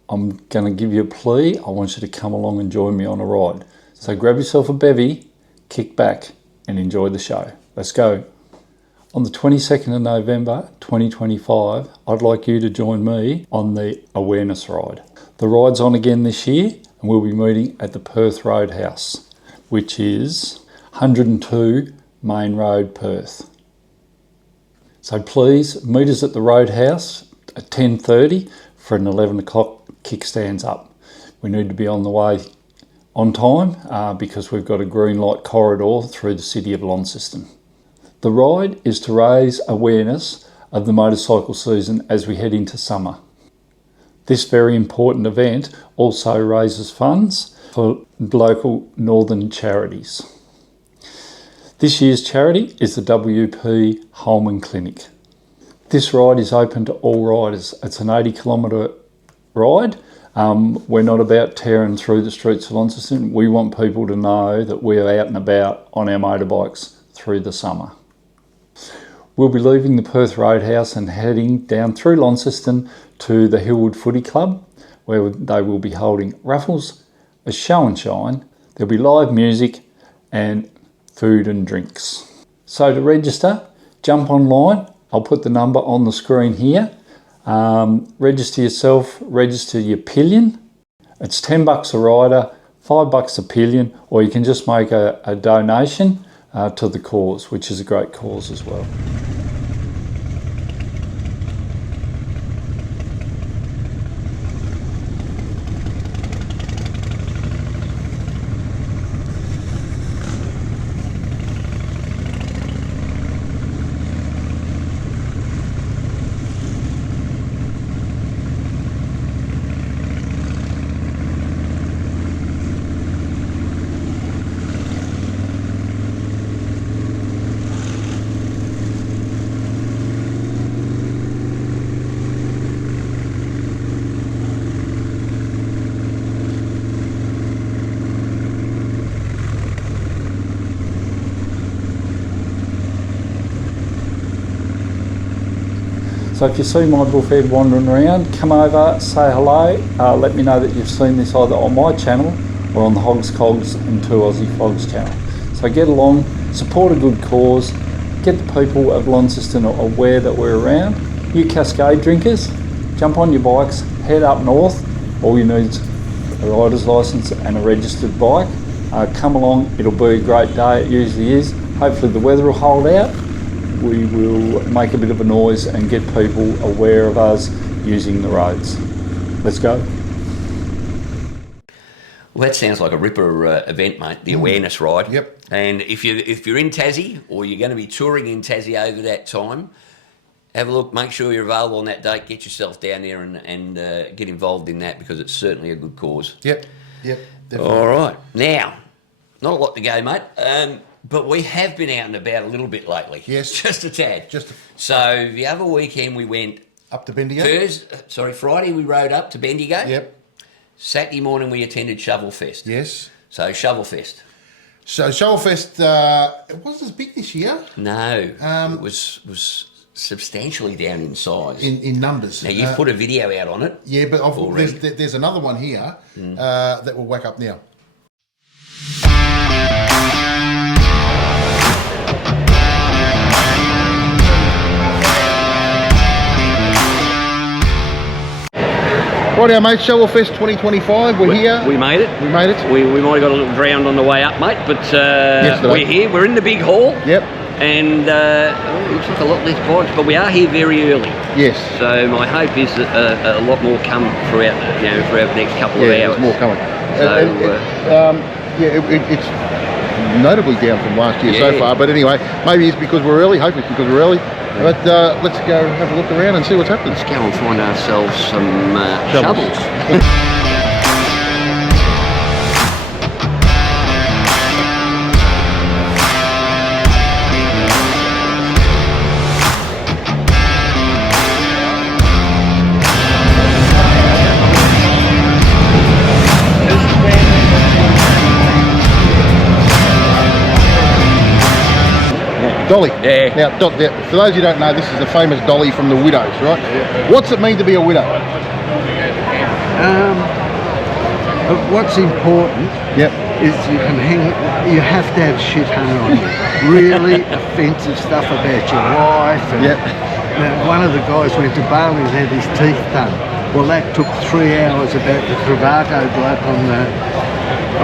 I'm going to give you a plea. I want you to come along and join me on a ride. So grab yourself a bevy, kick back and enjoy the show. Let's go. On the 22nd of November 2025, I'd like you to join me on the awareness ride. The ride's on again this year and we'll be meeting at the Perth Roadhouse, which is 102 Main Road, Perth. So please meet us at the Roadhouse at 10:30 for an 11 o'clock kickstands up. We need to be on the way on time because we've got a green light corridor through the city of Launceston. The ride is to raise awareness of the motorcycle season as we head into summer. This very important event also raises funds for local northern charities. This year's charity is the WP Holman Clinic. This ride is open to all riders. It's an 80-kilometre ride. We're not about tearing through the streets of Launceston. We want people to know that we're out and about on our motorbikes through the summer. We'll be leaving the Perth Roadhouse and heading down through Launceston to the Hillwood Footy Club, where they will be holding raffles, a show and shine. There'll be live music and food and drinks. So to register, jump online. I'll put the number on the screen here. Register yourself, register your pillion. It's $10 a rider, $5 a pillion, or you can just make a donation to the cause, which is a great cause as well. So if you see my bullfed wandering around, come over, say hello, let me know that you've seen this either on my channel or on the Hogs, Cogs and 2 Aussie Flogs channel. So get along, support a good cause, get the people of Launceston aware that we're around. You Cascade drinkers, jump on your bikes, head up north. All you need is a rider's licence and a registered bike. Come along, it'll be a great day, it usually is. Hopefully the weather will hold out. We will make a bit of a noise and get people aware of us using the roads. Let's go. Well, that sounds like a ripper event, mate, the awareness ride. Yep. And if you're in Tassie or you're going to be touring in Tassie over that time, have a look, make sure you're available on that date, get yourself down there and get involved in that because it's certainly a good cause. Yep, definitely. All right. Now, not a lot to go, mate. But we have been out and about a little bit lately. Yes. Just a tad. Just So the other weekend we went... up to Bendigo? Friday we rode up to Bendigo. Yep. Saturday morning we attended Shovel Fest. Yes. So Shovel Fest. So Shovelfest, it wasn't as big this year. No. It was substantially down in size. In numbers. Now, you've put a video out on it. Yeah, but already. there's another one here that we'll whack up now. Right, mate, Shovel Fest 2025, we're here. We made it. We made it. We might have got a little drowned on the way up, mate, but Yesterday. we're here. We're in the big hall. Yep. And it looks like a lot less bikes, but we are here very early. Yes. So my hope is that a lot more come throughout the next couple of hours. There's more coming. So, it's notably down from last year so far, but anyway, maybe it's because we're early, hope it's because we're early. But let's go have a look around and see what's happening. Let's go and find ourselves some shovels. Dolly. Yeah. Now, for those who don't know, this is the famous dolly from the Widows, right? Yeah. What's it mean to be a widow? What's important is you have to have shit hung on you. Really offensive stuff about your wife. And one of the guys went to Bali and had his teeth done. Well, that took 3 hours about the Travato bloke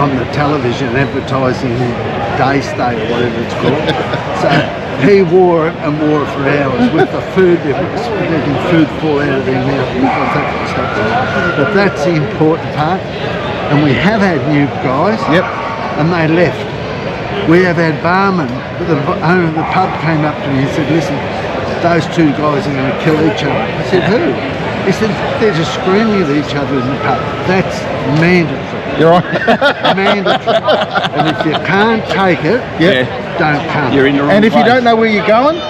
on the television advertising Day Stay or whatever it's called. So he wore it and wore it for hours with the food, letting food fall out of their mouth and all that kind of stuff. But that's the important part. And we have had new guys, and they left. We have had barmen, the owner of the pub came up to me and said, listen, those two guys are going to kill each other. I said, who? He said, they're just screaming at each other in the pub. That's mandatory. You're right. Mandatory. And if you can't take it, don't come. You're in the wrong And if place. you don't know where you're going,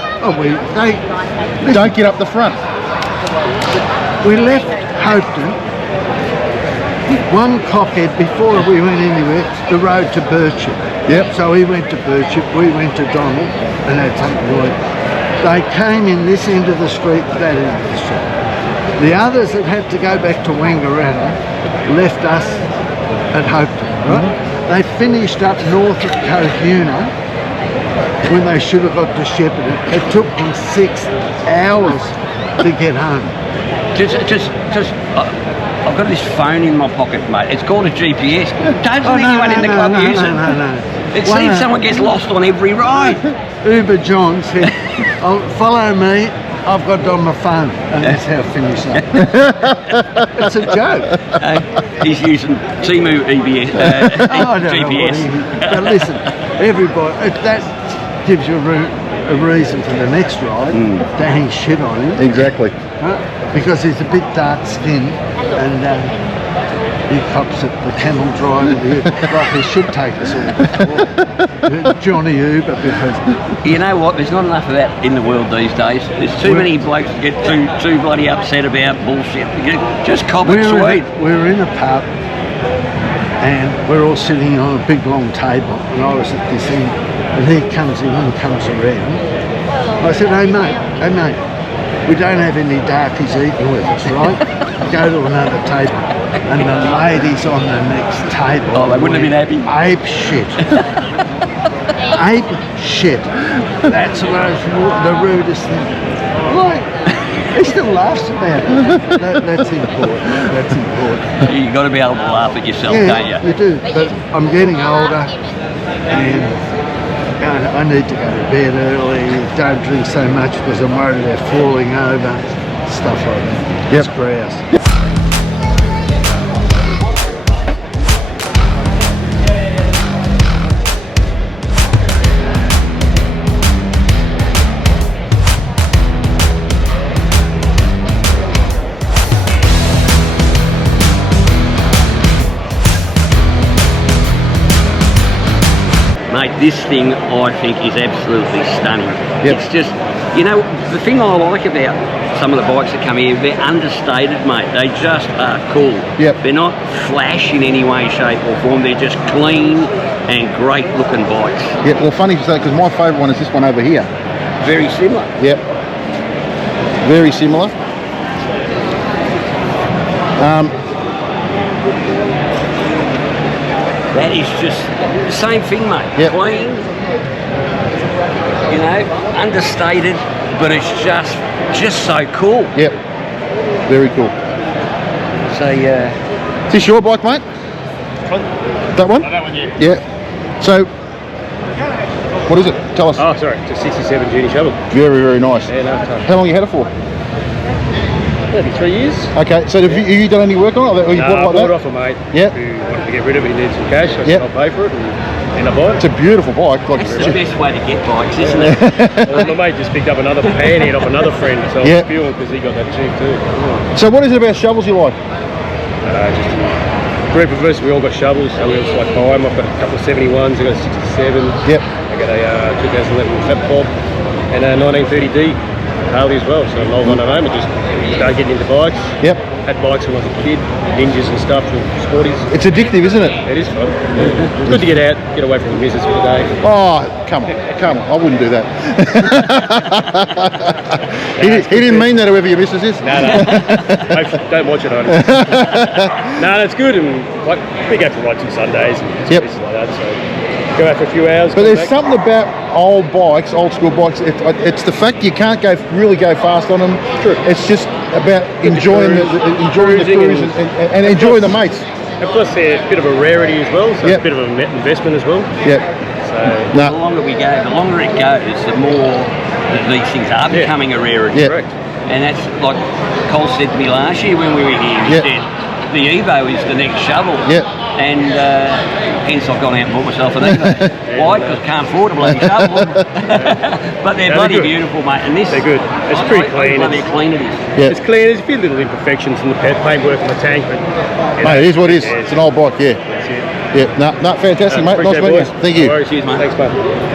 don't get up the front. We left Hopetoun. One cockhead, before we went anywhere, the road to Birchip. Yep. So he went to Birchip, we went to Donald, and that's up the way. They came in this end of the street, that end of the street. The others that had to go back to Wangaratta left us at Hopetoun, right? They finished up north of Kohuna when they should have got to Shepparton. It took them 6 hours to get home. I've got this phone in my pocket, mate. It's called a GPS. Don't let anyone in the club use it. No. It seems someone gets lost on every ride. Uber John said, follow me, I've got it on my phone. And that's how I finished up. It's a joke. He's using Timu GPS. But listen, everybody, that gives you a reason for the next ride to hang shit on him. Exactly. Right? Because he's a bit dark skinned and he cops at the camel driver. Like he should take us all before. Johnny Uber, because you know what? There's not enough of that in the world these days. There's too many blokes to get too bloody upset about bullshit. Just cop it sweet. We're in a pub and we're all sitting on a big long table and I was at this end and he comes in and comes around. I said, hey mate, we don't have any darkies eating with us, right? Go to another table. And the ladies on the next table. Oh, they wouldn't have been happy. Ape shit. Ape shit. That's the rudest thing. Like, he still laughs about it. That's important. That's important. You've got to be able to laugh at yourself, don't you? You do. But I'm getting older and I need to go to bed early. Don't drink so much because I'm worried about falling over. Stuff like that. It's grouse. Mate, this thing I think is absolutely stunning. It's just, the thing I like about some of the bikes that come here, they're understated, mate. They just are cool. They're not flash in any way, shape or form. They're just clean and great looking bikes. Yeah, well, funny to say, because my favourite one is this one over here. Very similar. Yep. Very similar. That is just the same thing, mate. Clean, understated, but it's just so cool. Yep. Very cool. it's a... Is this your bike, mate? That one? Oh, that one, yeah. Yeah. So, what is it? Tell us. Oh, sorry, it's a 67 duty shovel. Very, very nice. Yeah, no, How long you had it for? Maybe 3 years. Okay, so have you done any work on it? Or you No, bought it I like bought it that? off a mate Yeah. who wanted to get rid of it. He needed some cash. I said, I'll pay for it, and I bought It's it. a beautiful bike. Like, That's the best way to get bikes, isn't it? Well, my mate just picked up another panhead off another friend, so I was spewing because he got that cheap too. So what is it about shovels you like? Just a group of us, we all got shovels, so we all just like buy them. I've got a couple of 71s, I've got a 67. Yep. I got a 2011 Fat Bob and a 1930D Harley as well. So an old one at home and just started getting into bikes. Yep. Had bikes when I was a kid, ninjas and stuff, and sporties. It's addictive, isn't it? It is fun. Yeah. It's good to get out, get away from the missus for the day. Oh, come on. I wouldn't do that. he didn't mean that, whoever your missus is. No. Don't watch it, honey. No, it's good, and like we go for rides on Sundays and pieces like that. So go out for a few hours. But there's something about old bikes, old school bikes. It's the fact you can't really go fast on them. True. It's just about enjoying the cruise and enjoying the mates. Of course, they're a bit of a rarity as well, so it's a bit of an investment as well. Yeah. So the longer we go, the longer it goes, the more that these things are becoming a rarity. Yeah. Correct. And that's like Cole said to me last year when we were here. He said the Evo is the next shovel. Yeah. And hence I've gone out and bought myself an Evo. Why? Because I can't afford a bloody shovel. But they're bloody beautiful, mate. And this, they're good. It's pretty clean. Bloody clean it is. Yeah. It's clean. There's a few little imperfections in the paintwork on the tank, but Mate, it is what it is. It's an old bike, yeah. That's it. Yeah, no, fantastic, mate. Nice meeting you. Thank you. No worries. Cheers, mate. Thanks, mate.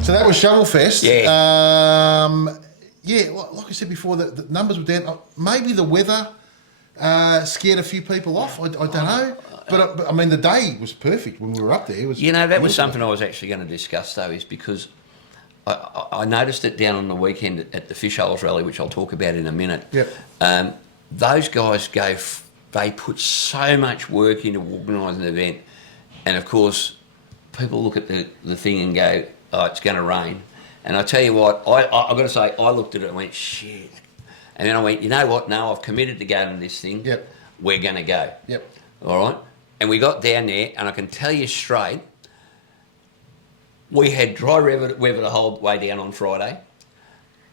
So that was Shovel Fest. Yeah. Like I said before, the numbers were down. Maybe the weather scared a few people off. I don't know. But I mean, the day was perfect when we were up there. It was, that was something I was actually going to discuss, though, is because I noticed it down on the weekend at the Fish Holes Rally, which I'll talk about in a minute. Yep. Those guys they put so much work into organising the event. And, of course, people look at the thing and go, oh, it's going to rain. And I tell you what, I've got to say, I looked at it and went, shit. And then I went, you know what? No, I've committed to going to this thing. Yep. We're going to go. Yep. All right? And we got down there, and I can tell you straight, we had dry weather the whole way down on Friday.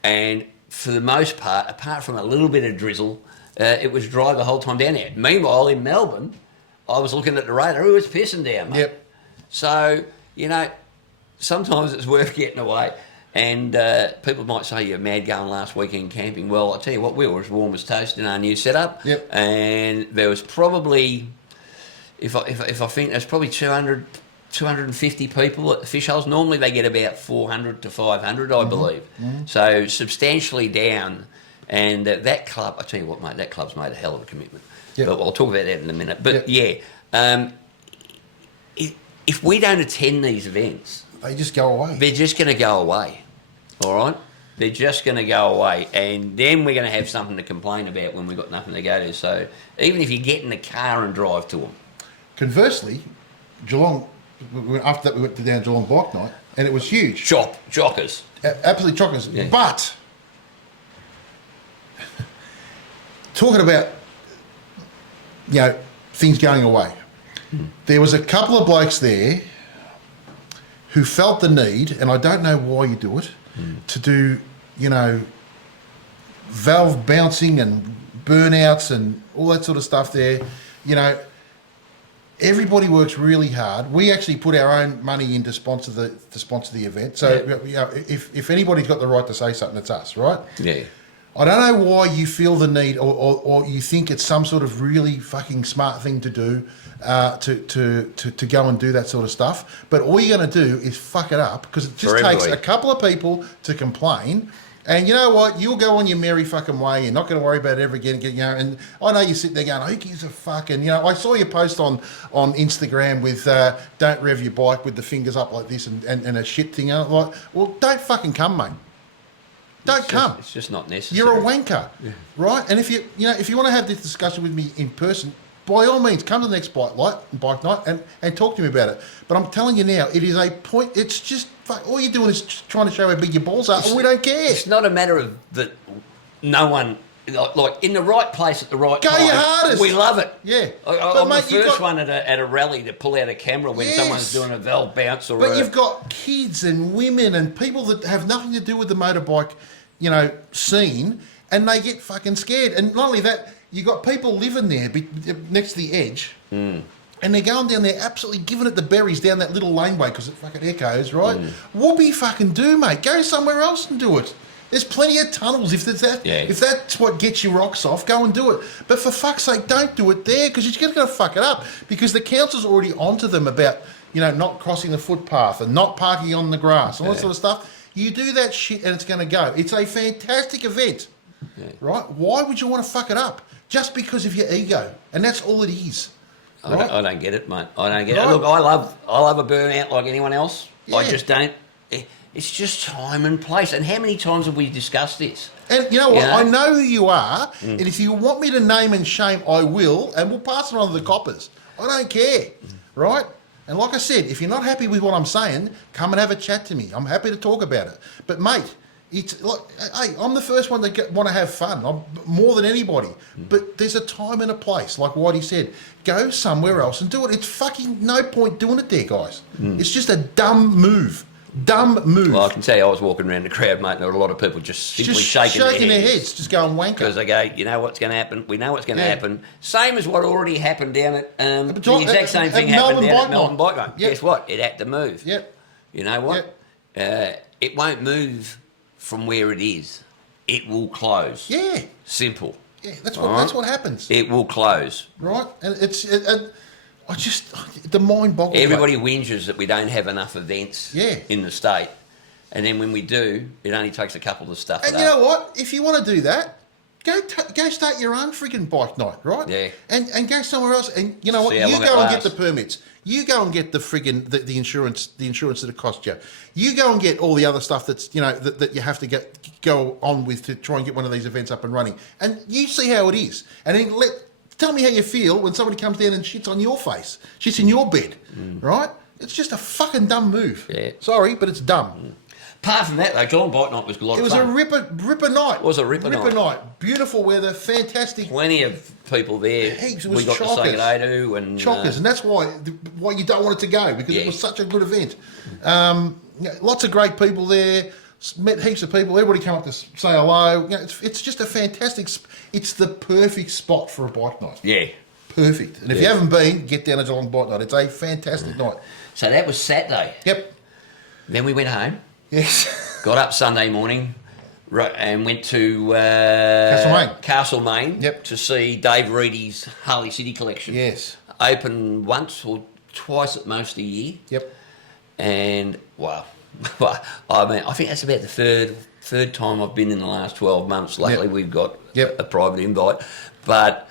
And for the most part, apart from a little bit of drizzle, it was dry the whole time down there. Meanwhile, in Melbourne, I was looking at the radar, it was pissing down, mate. Yep. So, sometimes it's worth getting away. And people might say you're mad going last weekend camping. Well, I tell you what, we were as warm as toast in our new setup. Yep. And there was probably, if I think, there's probably 250 people at the Fish Holes. Normally they get about 400 to 500, I believe. Mm-hmm. So substantially down. And that club, I tell you what, mate, that club's made a hell of a commitment. Yep. But I'll talk about that in a minute. But if we don't attend these events, they just go away. They're just going to go away. All right? They're just going to go away. And then we're going to have something to complain about when we've got nothing to go to. So even if you get in the car and drive to them. Conversely, Geelong, after that we went to down Geelong Bike Night, and it was huge. Jockers. Absolutely chockers. Yeah. But, talking about, things going away, there was a couple of blokes there who felt the need, and I don't know why you do it, to do, valve bouncing and burnouts and all that sort of stuff there. Everybody works really hard. We actually put our own money in to sponsor the event. So if anybody's got the right to say something, it's us, right? Yeah. I don't know why you feel the need or you think it's some sort of really fucking smart thing to do to go and do that sort of stuff. But all you're going to do is fuck it up because it just takes a couple of people to complain. And you know what? You'll go on your merry fucking way. You're not going to worry about it ever again. And I know you're sitting there going, who gives a fuck? And, I saw your post on Instagram with don't rev your bike with the fingers up like this and a shit thing. And I'm like, well, don't fucking come, mate. Don't come. It's just not necessary. You're a wanker, right? And if you want to have this discussion with me in person, by all means, come to the next bike night and talk to me about it. But I'm telling you now, it is a point. It's just all you're doing is just trying to show how big your balls are, and we don't care. It's not a matter of that. No one. Like in the right place at the right time. Go your hardest. We love it. Yeah. I'm the first one at a rally to pull out a camera when someone's doing a valve bounce or. But you've got kids and women and people that have nothing to do with the motorbike, scene, and they get fucking scared. And not only that, you've got people living there next to the edge, and they're going down there absolutely giving it the berries down that little laneway because it fucking echoes, right? Whoopee fucking do, mate. Go somewhere else and do it. There's plenty of tunnels. If that's what gets your rocks off, go and do it. But for fuck's sake, don't do it there because you're just going to fuck it up because the council's already onto them about, not crossing the footpath and not parking on the grass, all that sort of stuff. You do that shit and it's going to go. It's a fantastic event, right? Why would you want to fuck it up? Just because of your ego. And that's all it is. Right? I don't get it, mate. I don't get it. Look, I love a burnout like anyone else. Yeah. I just don't. It's just time and place. And how many times have we discussed this? And you know what? I know who you are. And if you want me to name and shame, I will. And we'll pass it on to the coppers. I don't care, right? And like I said, if you're not happy with what I'm saying, come and have a chat to me. I'm happy to talk about it. But, mate, it's like, hey, I'm the first one to want to have fun, more than anybody. But there's a time and a place, like Whitey said. Go somewhere else and do it. It's fucking no point doing it there, guys. It's just a dumb move. Dumb move. Well, I can tell you, I was walking around the crowd, mate, and there were a lot of people just simply shaking their heads. Just going wanker. Because they go, you know what's going to happen? We know what's going to happen. Same as what already happened down at, the exact same thing happened down at Melbourne Bike Night. Guess what? It had to move. Yep. You know what? It won't move from where it is. It will close. Yeah. Simple. Yeah, that's what happens. It will close. Right? And the mind boggles. Everybody whinges that we don't have enough events in the state. And then when we do, it only takes a couple to stuff it up. And you know what? If you want to do that, go start your own frigging bike night, right? Yeah. And go somewhere else. And you know what? You go and get the permits. You go and get the frigging the insurance that it cost you. You go and get all the other stuff that's that you have to go on with to try and get one of these events up and running. And you see how it is. And then tell me how you feel when somebody comes down and shits on your face, shits in your bed, right? It's just a fucking dumb move. Yeah. Sorry, but it's dumb. Apart from that, though, John Bike Night was a lot of fun. It was a ripper night. It was a ripper night. Beautiful weather, fantastic. Plenty of people there. Heaps. It we was got chockers. to say good day to. And, chockers, and that's why you don't want it to go, because it was such a good event. Lots of great people there. Met heaps of people. Everybody came up to say hello. It's just a fantastic. It's the perfect spot for a bike night. Yeah, perfect. And if you haven't been, get down to Geelong Bike Night. It's a fantastic night. So that was Saturday. Yep. Then we went home. Yes. Got up Sunday morning, and went to Castlemaine. Yep. To see Dave Reedy's Harley City collection. Yes. Open once or twice at most a year. Yep. And wow. I mean, I think that's about the third time I've been in the last 12 months. Luckily, we've got a private invite. But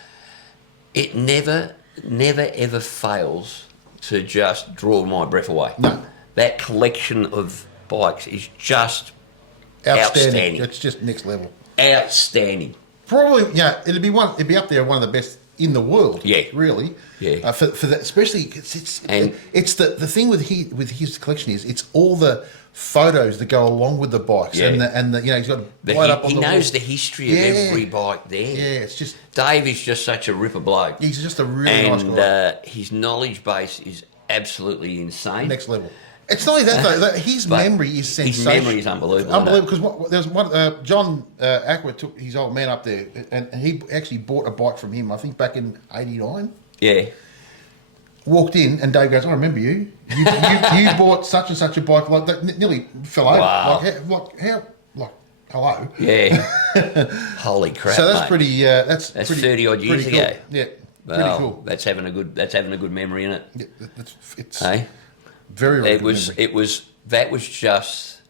it never ever fails to just draw my breath away. No. That collection of bikes is just outstanding. It's just next level. Outstanding. Probably, it'd be up there, one of the best in the world. Yeah. Really. Yeah. For that, especially because it's the thing with his collection is it's all the photos that go along with the bikes and the he's got right up on he the knows wall. The history of every bike there. Yeah, it's just Dave is just such a ripper bloke. He's just a really nice guy. And his knowledge base is absolutely insane. Next level. It's not only that though. His memory is sensational. His memory is unbelievable. Unbelievable, because there's one. John Aqua took his old man up there, and he actually bought a bike from him. I think back in '89. Yeah. walked in and Dave goes, I remember you. You bought such and such a bike like that. Nearly fell over. Wow. Hello. Yeah. Holy crap! So that's mate. pretty. That's pretty, 30 odd years pretty ago. Cool. Yeah. Well, pretty cool. That's having a good memory in it. Yeah, it's Hey? very, very It good was. memory. It was. That was just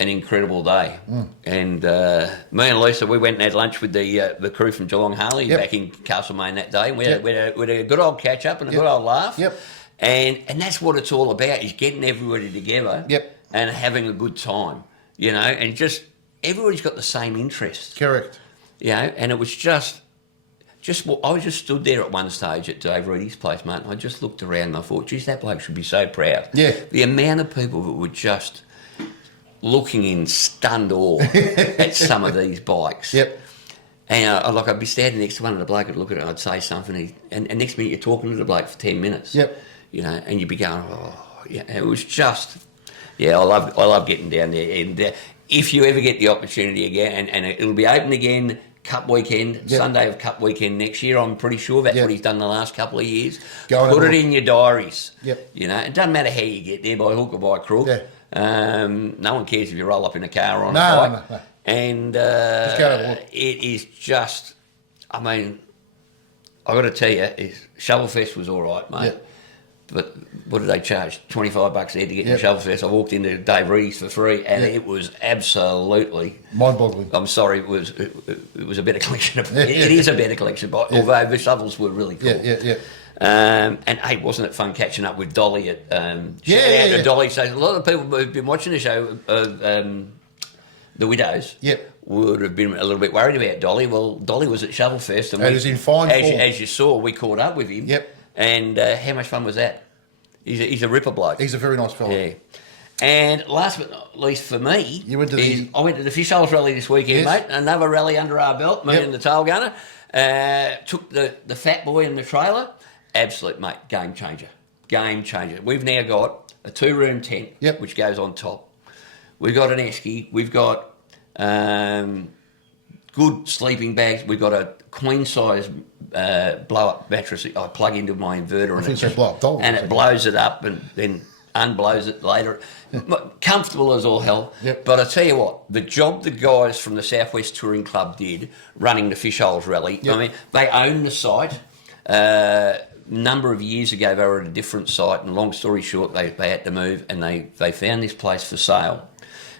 an incredible day. And me and Lisa, we went and had lunch with the crew from Geelong Harley back in Castlemaine that day. We had a good old catch up and a good old laugh. Yep. And that's what it's all about, is getting everybody together. Yep. And having a good time. You know, and just everybody's got the same interest. Correct. You know, and it was just I was just stood there at one stage at Dave Reedy's place, mate, and I just looked around and I thought, geez, that bloke should be so proud. Yeah. The amount of people that were just looking in stunned awe at some of these bikes. Yep. And I'd be standing next to one of the bloke, I'd look at it and I'd say something, and next minute you're talking to the bloke for 10 minutes. Yep. You know, and you'd be going, oh, yeah. And it was just, yeah, I love getting down there. And if you ever get the opportunity again, and it'll be open again Cup weekend, Sunday of Cup weekend next year, I'm pretty sure that's what he's done the last couple of years. Put it in your diaries. Yep. You know, it doesn't matter how you get there, by hook or by crook. Yeah. No one cares if you roll up in a car or on a bike. No. And Just go to walk. it is just, I mean, I got to tell you, Shovelfest was all right, mate. Yep. But what did they charge? $25 there to get Yep. to Shovelfest. I walked into Dave Reedy's for free, and it was absolutely mind-boggling. I'm sorry, it was a better collection of. It is a better collection, but although the shovels were really cool. Yeah. And hey, wasn't it fun catching up with Dolly at? Shout out to Dolly. So a lot of people who've been watching the show, the Widows, would have been a little bit worried about Dolly. Well, Dolly was at Shovelfest, and he was in fine form. As you saw, we caught up with him. Yep. And how much fun was that? He's a ripper bloke. He's a very nice fellow. Yeah. And last but not least for me, I went to the Fish Holes rally this weekend, mate. Another rally under our belt, me and the tail gunner. Took the fat boy in the trailer. Absolute, mate, game changer. Game changer. We've now got a 2-room tent, which goes on top. We've got an esky. We've got good sleeping bags. We've got a queen-size blow-up mattress I plug into my inverter. And it blows it up and then unblows it later. Comfortable as all hell. Yep. But I tell you what, the job the guys from the Southwest Touring Club did running the Fish Holes Rally, I mean, they own the site. Number of years ago, they were at a different site, and long story short, they had to move, and they found this place for sale.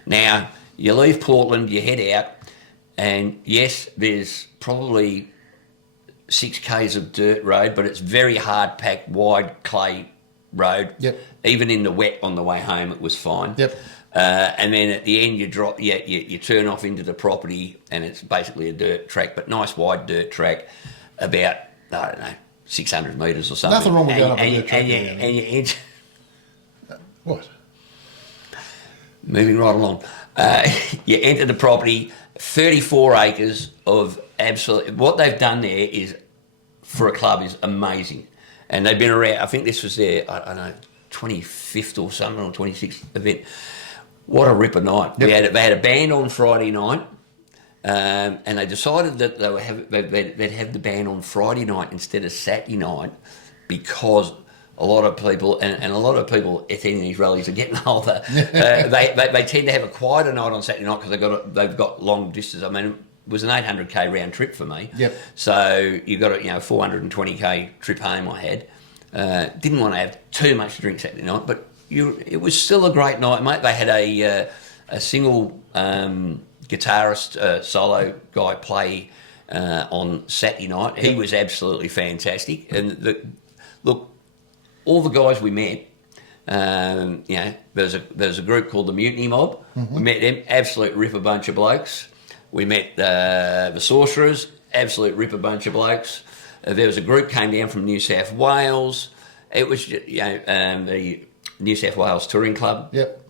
Now, you leave Portland, you head out, and yes, there's probably 6 k's of dirt road, but it's very hard packed, wide clay road. Yep. Even in the wet on the way home, it was fine. Yep. And then at the end, you turn off into the property, and it's basically a dirt track, but nice wide dirt track, about, I don't know, 600 metres or something. Nothing wrong with going up a dirt track. And you enter. What? Moving right along. You enter the property, 34 acres of absolute. What they've done there is, for a club, is amazing. And they've been around, I think this was their, I don't know, 25th or something, or 26th event. What a ripper night. Yep. They had a band on Friday night, and they decided that they'd have the band on Friday night instead of Saturday night, because a lot of people, and a lot of people attending these rallies are getting older. They tend to have a quieter night on Saturday night because they've got long distance. I mean, it was an 800k round trip for me. Yep. So you got a 420k trip home. I had. Didn't want to have too much to drink Saturday night, but it was still a great night, mate. They had a single guitarist solo guy play on Saturday night. He was absolutely fantastic, and look. All the guys we met, there's a group called the Mutiny Mob. Mm-hmm. We met them, absolute ripper bunch of blokes. We met the Sorcerers, absolute ripper bunch of blokes. There was a group came down from New South Wales. It was the New South Wales Touring Club. Yep.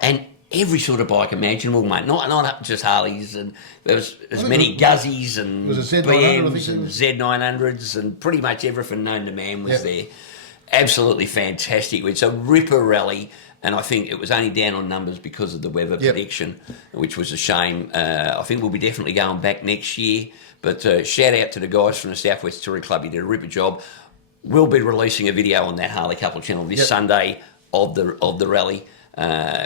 And every sort of bike imaginable, mate. Not just Harleys, and there was as many Guzzies and BMs and Z900s, and pretty much everything known to man was there. Absolutely fantastic. It's a ripper rally, and I think it was only down on numbers because of the weather prediction, which was a shame. I think we'll be definitely going back next year, but shout out to the guys from the Southwest Touring Club. You did a ripper job. we'll be releasing a video on that Harley Couple channel this Sunday of the rally,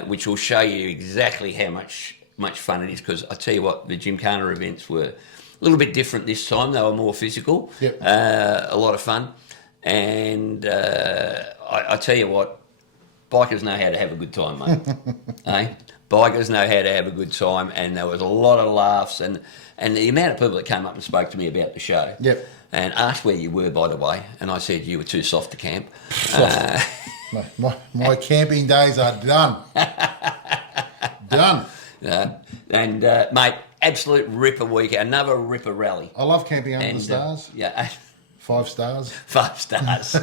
which will show you exactly how much fun it is. Because I tell you what, the Gymkhana events were a little bit different this time. They were more physical, a lot of fun, and I tell you what, bikers know how to have a good time, mate. Eh? Bikers know how to have a good time, and there was a lot of laughs, and the amount of people that came up and spoke to me about the show. Yep. And asked where you were, by the way, and I said you were too soft to camp. My camping days are done. Done. And mate, absolute ripper weekend, another ripper rally. I love camping under the stars. 5 stars. 5 stars.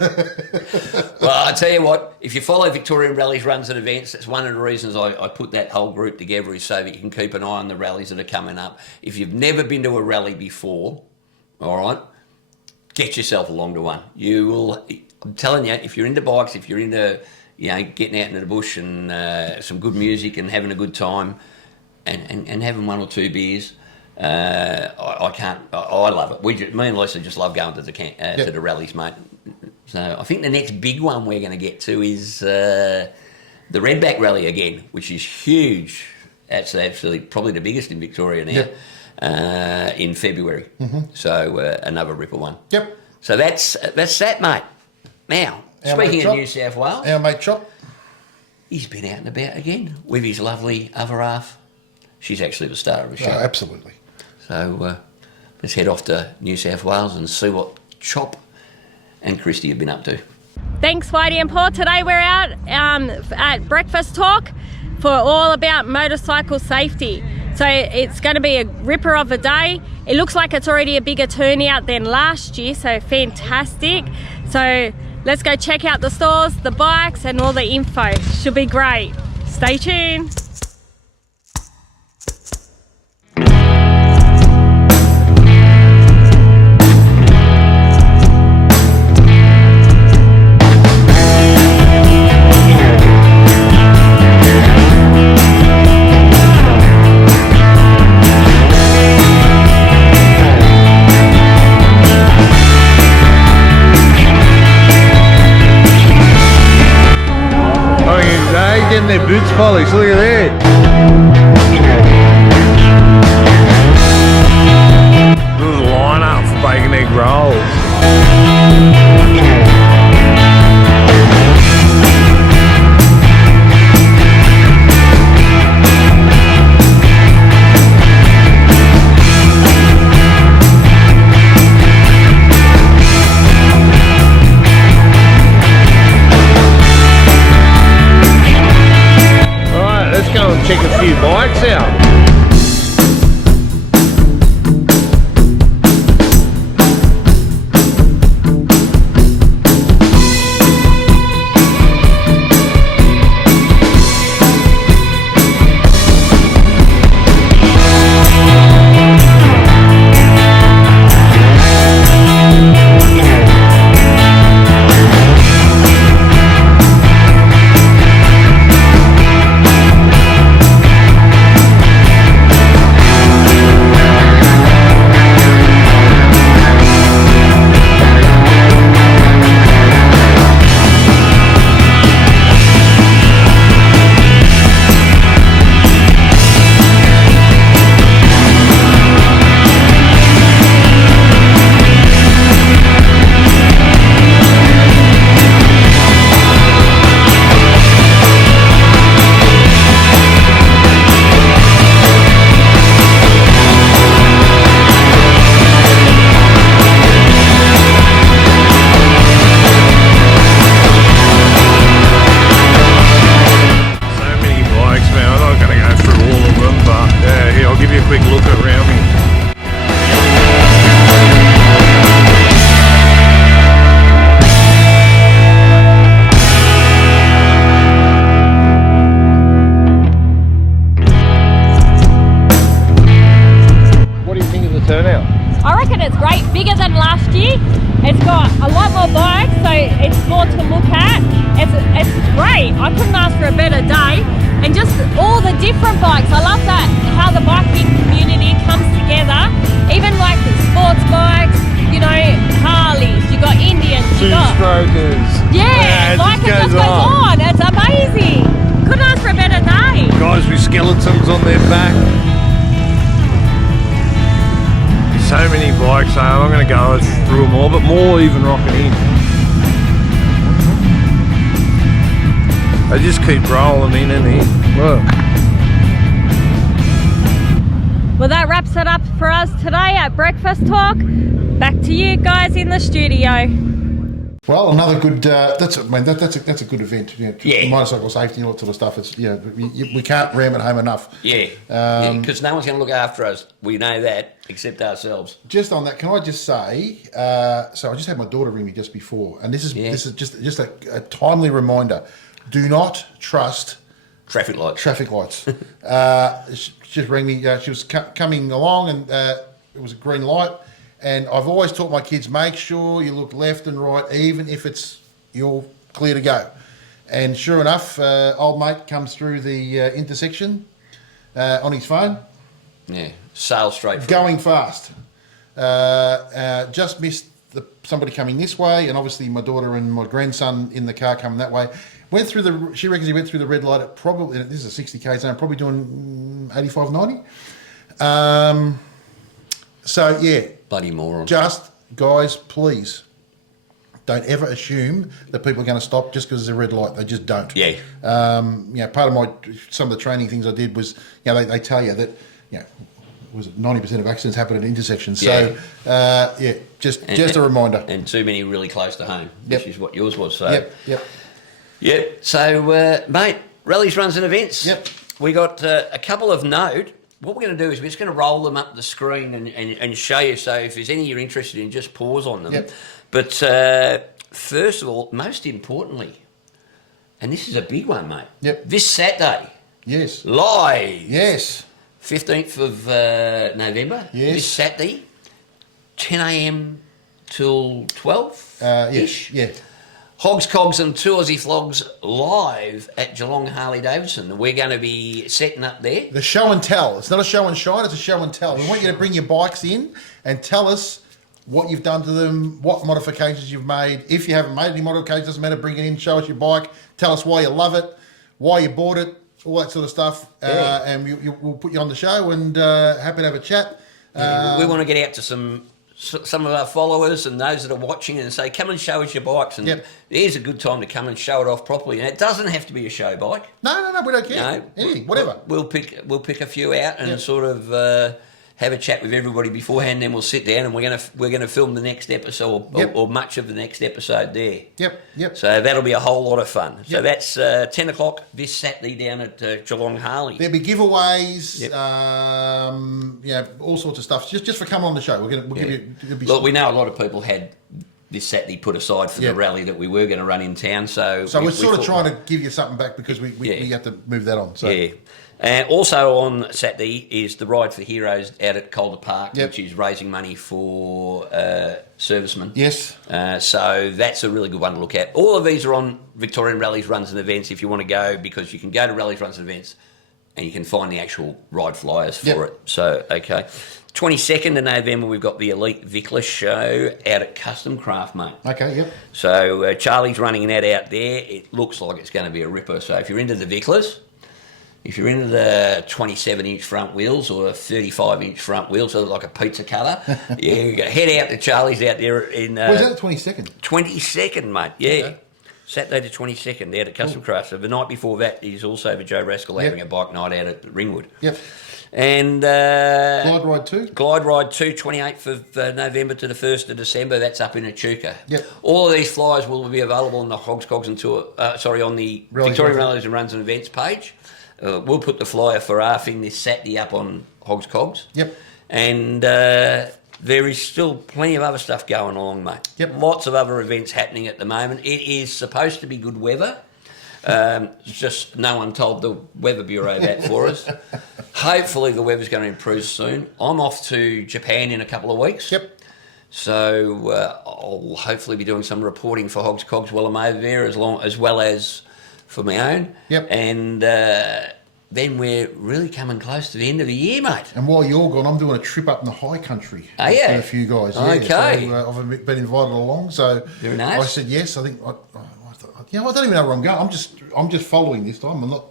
Well, I tell you what, if you follow Victorian Rallies runs and events, that's one of the reasons I put that whole group together, is so that you can keep an eye on the rallies that are coming up. If you've never been to a rally before, all right, get yourself along to one. You will. I'm telling you, if you're into bikes, if you're into, getting out into the bush and some good music and having a good time, and having 1 or 2 beers, I love it. Me and Lisa just love going to the to the rallies, mate. So I think the next big one we're going to get to is the Redback Rally again, which is huge. That's actually probably the biggest in Victoria now. Yep. In February. So another ripper one. Yep. So that's that, mate. Now, speaking of New South Wales, our mate Chop, he's been out and about again with his lovely other half. She's actually the star of the show. Oh, absolutely. So let's head off to New South Wales and see what Chop and Kristy have been up to. Thanks, Whitey and Paul. Today we're out at Breakfast Talk for all about motorcycle safety. So it's going to be a ripper of a day. It looks like it's already a bigger turnout than last year, so fantastic. So let's go check out the stores, the bikes, and all the info. Should be great. Stay tuned. Getting their boots polished, look at that. This is a line up for bacon egg rolls. Check a few bikes out. I couldn't ask for a better day. And just all the different bikes. I love that, how the biking community comes together. Even like the sports bikes, you know, Harleys, you got Indians, have you got? Two-strokers. Yeah, it like it just just goes goes on. It's amazing. Couldn't ask for a better day. Guys with skeletons on their back. There's so many bikes, so I'm not going to go through them all, but more even rocking in. They just keep rolling in and in. Whoa. Well, that wraps it up for us today at Breakfast Talk. Back to you guys in the studio. Well, another good. That's a good event. You know, Yeah. Motorcycle safety and all that sort of stuff. It's we can't ram it home enough. Yeah, because no one's going to look after us. We know that, except ourselves. Just on that, can I just say? So I just had my daughter ring me just before, and this is just a timely reminder: do not trust Traffic lights. She just rang me. She was coming along, and it was a green light. And I've always taught my kids, make sure you look left and right, even if you're clear to go. And sure enough, old mate comes through the intersection on his phone. Yeah, sail straight through. Going fast. Just missed somebody coming this way, and obviously my daughter and my grandson in the car coming that way. She reckons he went through the red light at probably, this is a 60k zone, probably doing 85, 90. So yeah. Bloody moron. Just, guys, please, don't ever assume that people are going to stop just because there's a red light. They just don't. Yeah. Part of some of the training things I did was, they tell you that, was it 90% of accidents happen at intersections. Yeah. So, just a reminder. And too many really close to home, which is what yours was. So. Yep. So, mate, rallies, runs and events. Yep. We got a couple of note. What we're going to do is we're just going to roll them up the screen and show you. So if there's any you're interested in, just pause on them. Yep. But first of all, most importantly, and this is a big one, mate. Yep. This Saturday. Yes. Live. Yes. 15th of November. Yes. This Saturday, 10 a.m. till 12-ish. Yeah. Hogs, Cogs and two Aussie Flogs live at Geelong Harley Davidson. We're going to be setting up there. The show and tell. It's not a show and shine, it's a show and tell. We want you to bring your bikes in and tell us what you've done to them, what modifications you've made. If you haven't made any modifications, doesn't matter, bring it in, show us your bike, tell us why you love it, why you bought it, all that sort of stuff. And we'll put you on the show and happy to have a chat. We want to get out to some of our followers and those that are watching and say, come and show us your bikes. And Here's a good time to come and show it off properly. And it doesn't have to be a show bike. No, we don't care. Anything, whatever. We'll pick a few out and sort of have a chat with everybody beforehand. Then we'll sit down and we're gonna film the next episode or much of the next episode there. Yep. So that'll be a whole lot of fun. So that's 10 o'clock this Saturday down at Geelong Harley. There'll be giveaways, all sorts of stuff. Just for coming on the show, we'll give you. Look, we know a lot of people had this Saturday put aside for the rally that we were going to run in town. So we're sort of trying to give you something back because we have to move that on. So. Yeah. Also on Saturday is the Ride for Heroes out at Calder Park, which is raising money for servicemen. Yes. So that's a really good one to look at. All of these are on Victorian Rallies, Runs and Events if you want to go, because you can go to Rallies, Runs and Events and you can find the actual ride flyers for it. So, okay. 22nd of November, we've got the Elite Vickler show out at Custom Craft, mate. Okay, yep. So Charlie's running that out there. It looks like it's going to be a ripper. So if you're into the Vicklers, if you're into the 27-inch front wheels or 35-inch front wheels, so like a pizza cutter, head out to Charlie's out there in... Where's that, the 22nd? 22nd, mate, Okay. Saturday the 22nd out at Custom Craft. So the night before that is also the Joe Rascal having a bike night out at Ringwood. Yep. And... Glide Ride 2? Glide Ride 2, 28th of November to the 1st of December. That's up in Echuca. Yep. All of these flyers will be available on the Hogs, Cogs and Tour... on the Victorian Rallies and Runs and Events page. We'll put the flyer for ARFing this Saturday up on Hogs, Cogs. Yep. And there is still plenty of other stuff going along, mate. Yep. Lots of other events happening at the moment. It is supposed to be good weather. Just no one told the Weather Bureau that for us. Hopefully the weather's going to improve soon. I'm off to Japan in a couple of weeks. Yep. So I'll hopefully be doing some reporting for Hogs, Cogs while I'm over there, as well as for my own. Yep. And then we're really coming close to the end of the year, mate. And while you're gone, I'm doing a trip up in the high country. Oh, yeah? With a few guys. Okay. So, I've been invited along, so Very nice. I said yes. I think, I don't even know where I'm going. I'm just following this time. I'm not,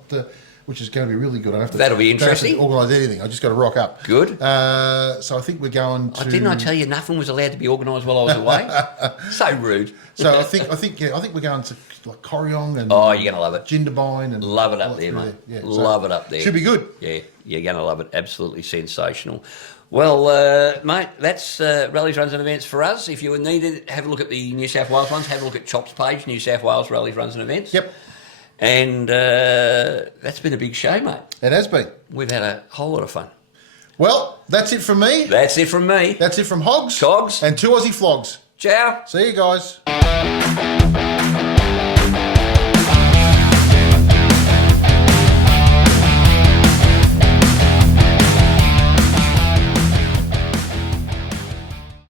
which is going to be really good. I have to. That'll be don't have to interesting. organise anything. I just got to rock up. Good. So I think we're going to. Didn't I tell you nothing was allowed to be organised while I was away? So rude. So I think we're going to like Corryong and. Oh, you're going to love it. Jindabyne and. Love it up there, mate. Yeah, so love it up there. Should be good. Yeah, you're going to love it. Absolutely sensational. Well, mate, that's Rallies, Runs and Events for us. If you need it, have a look at the New South Wales ones. Have a look at Chop's page, New South Wales Rallies, Runs and Events. Yep. And that's been a big show, mate. It has been. We've had a whole lot of fun. Well, that's it from me. That's it from me. That's it from Hogs. Cogs. And 2 Aussie Flogs. Ciao. See you guys.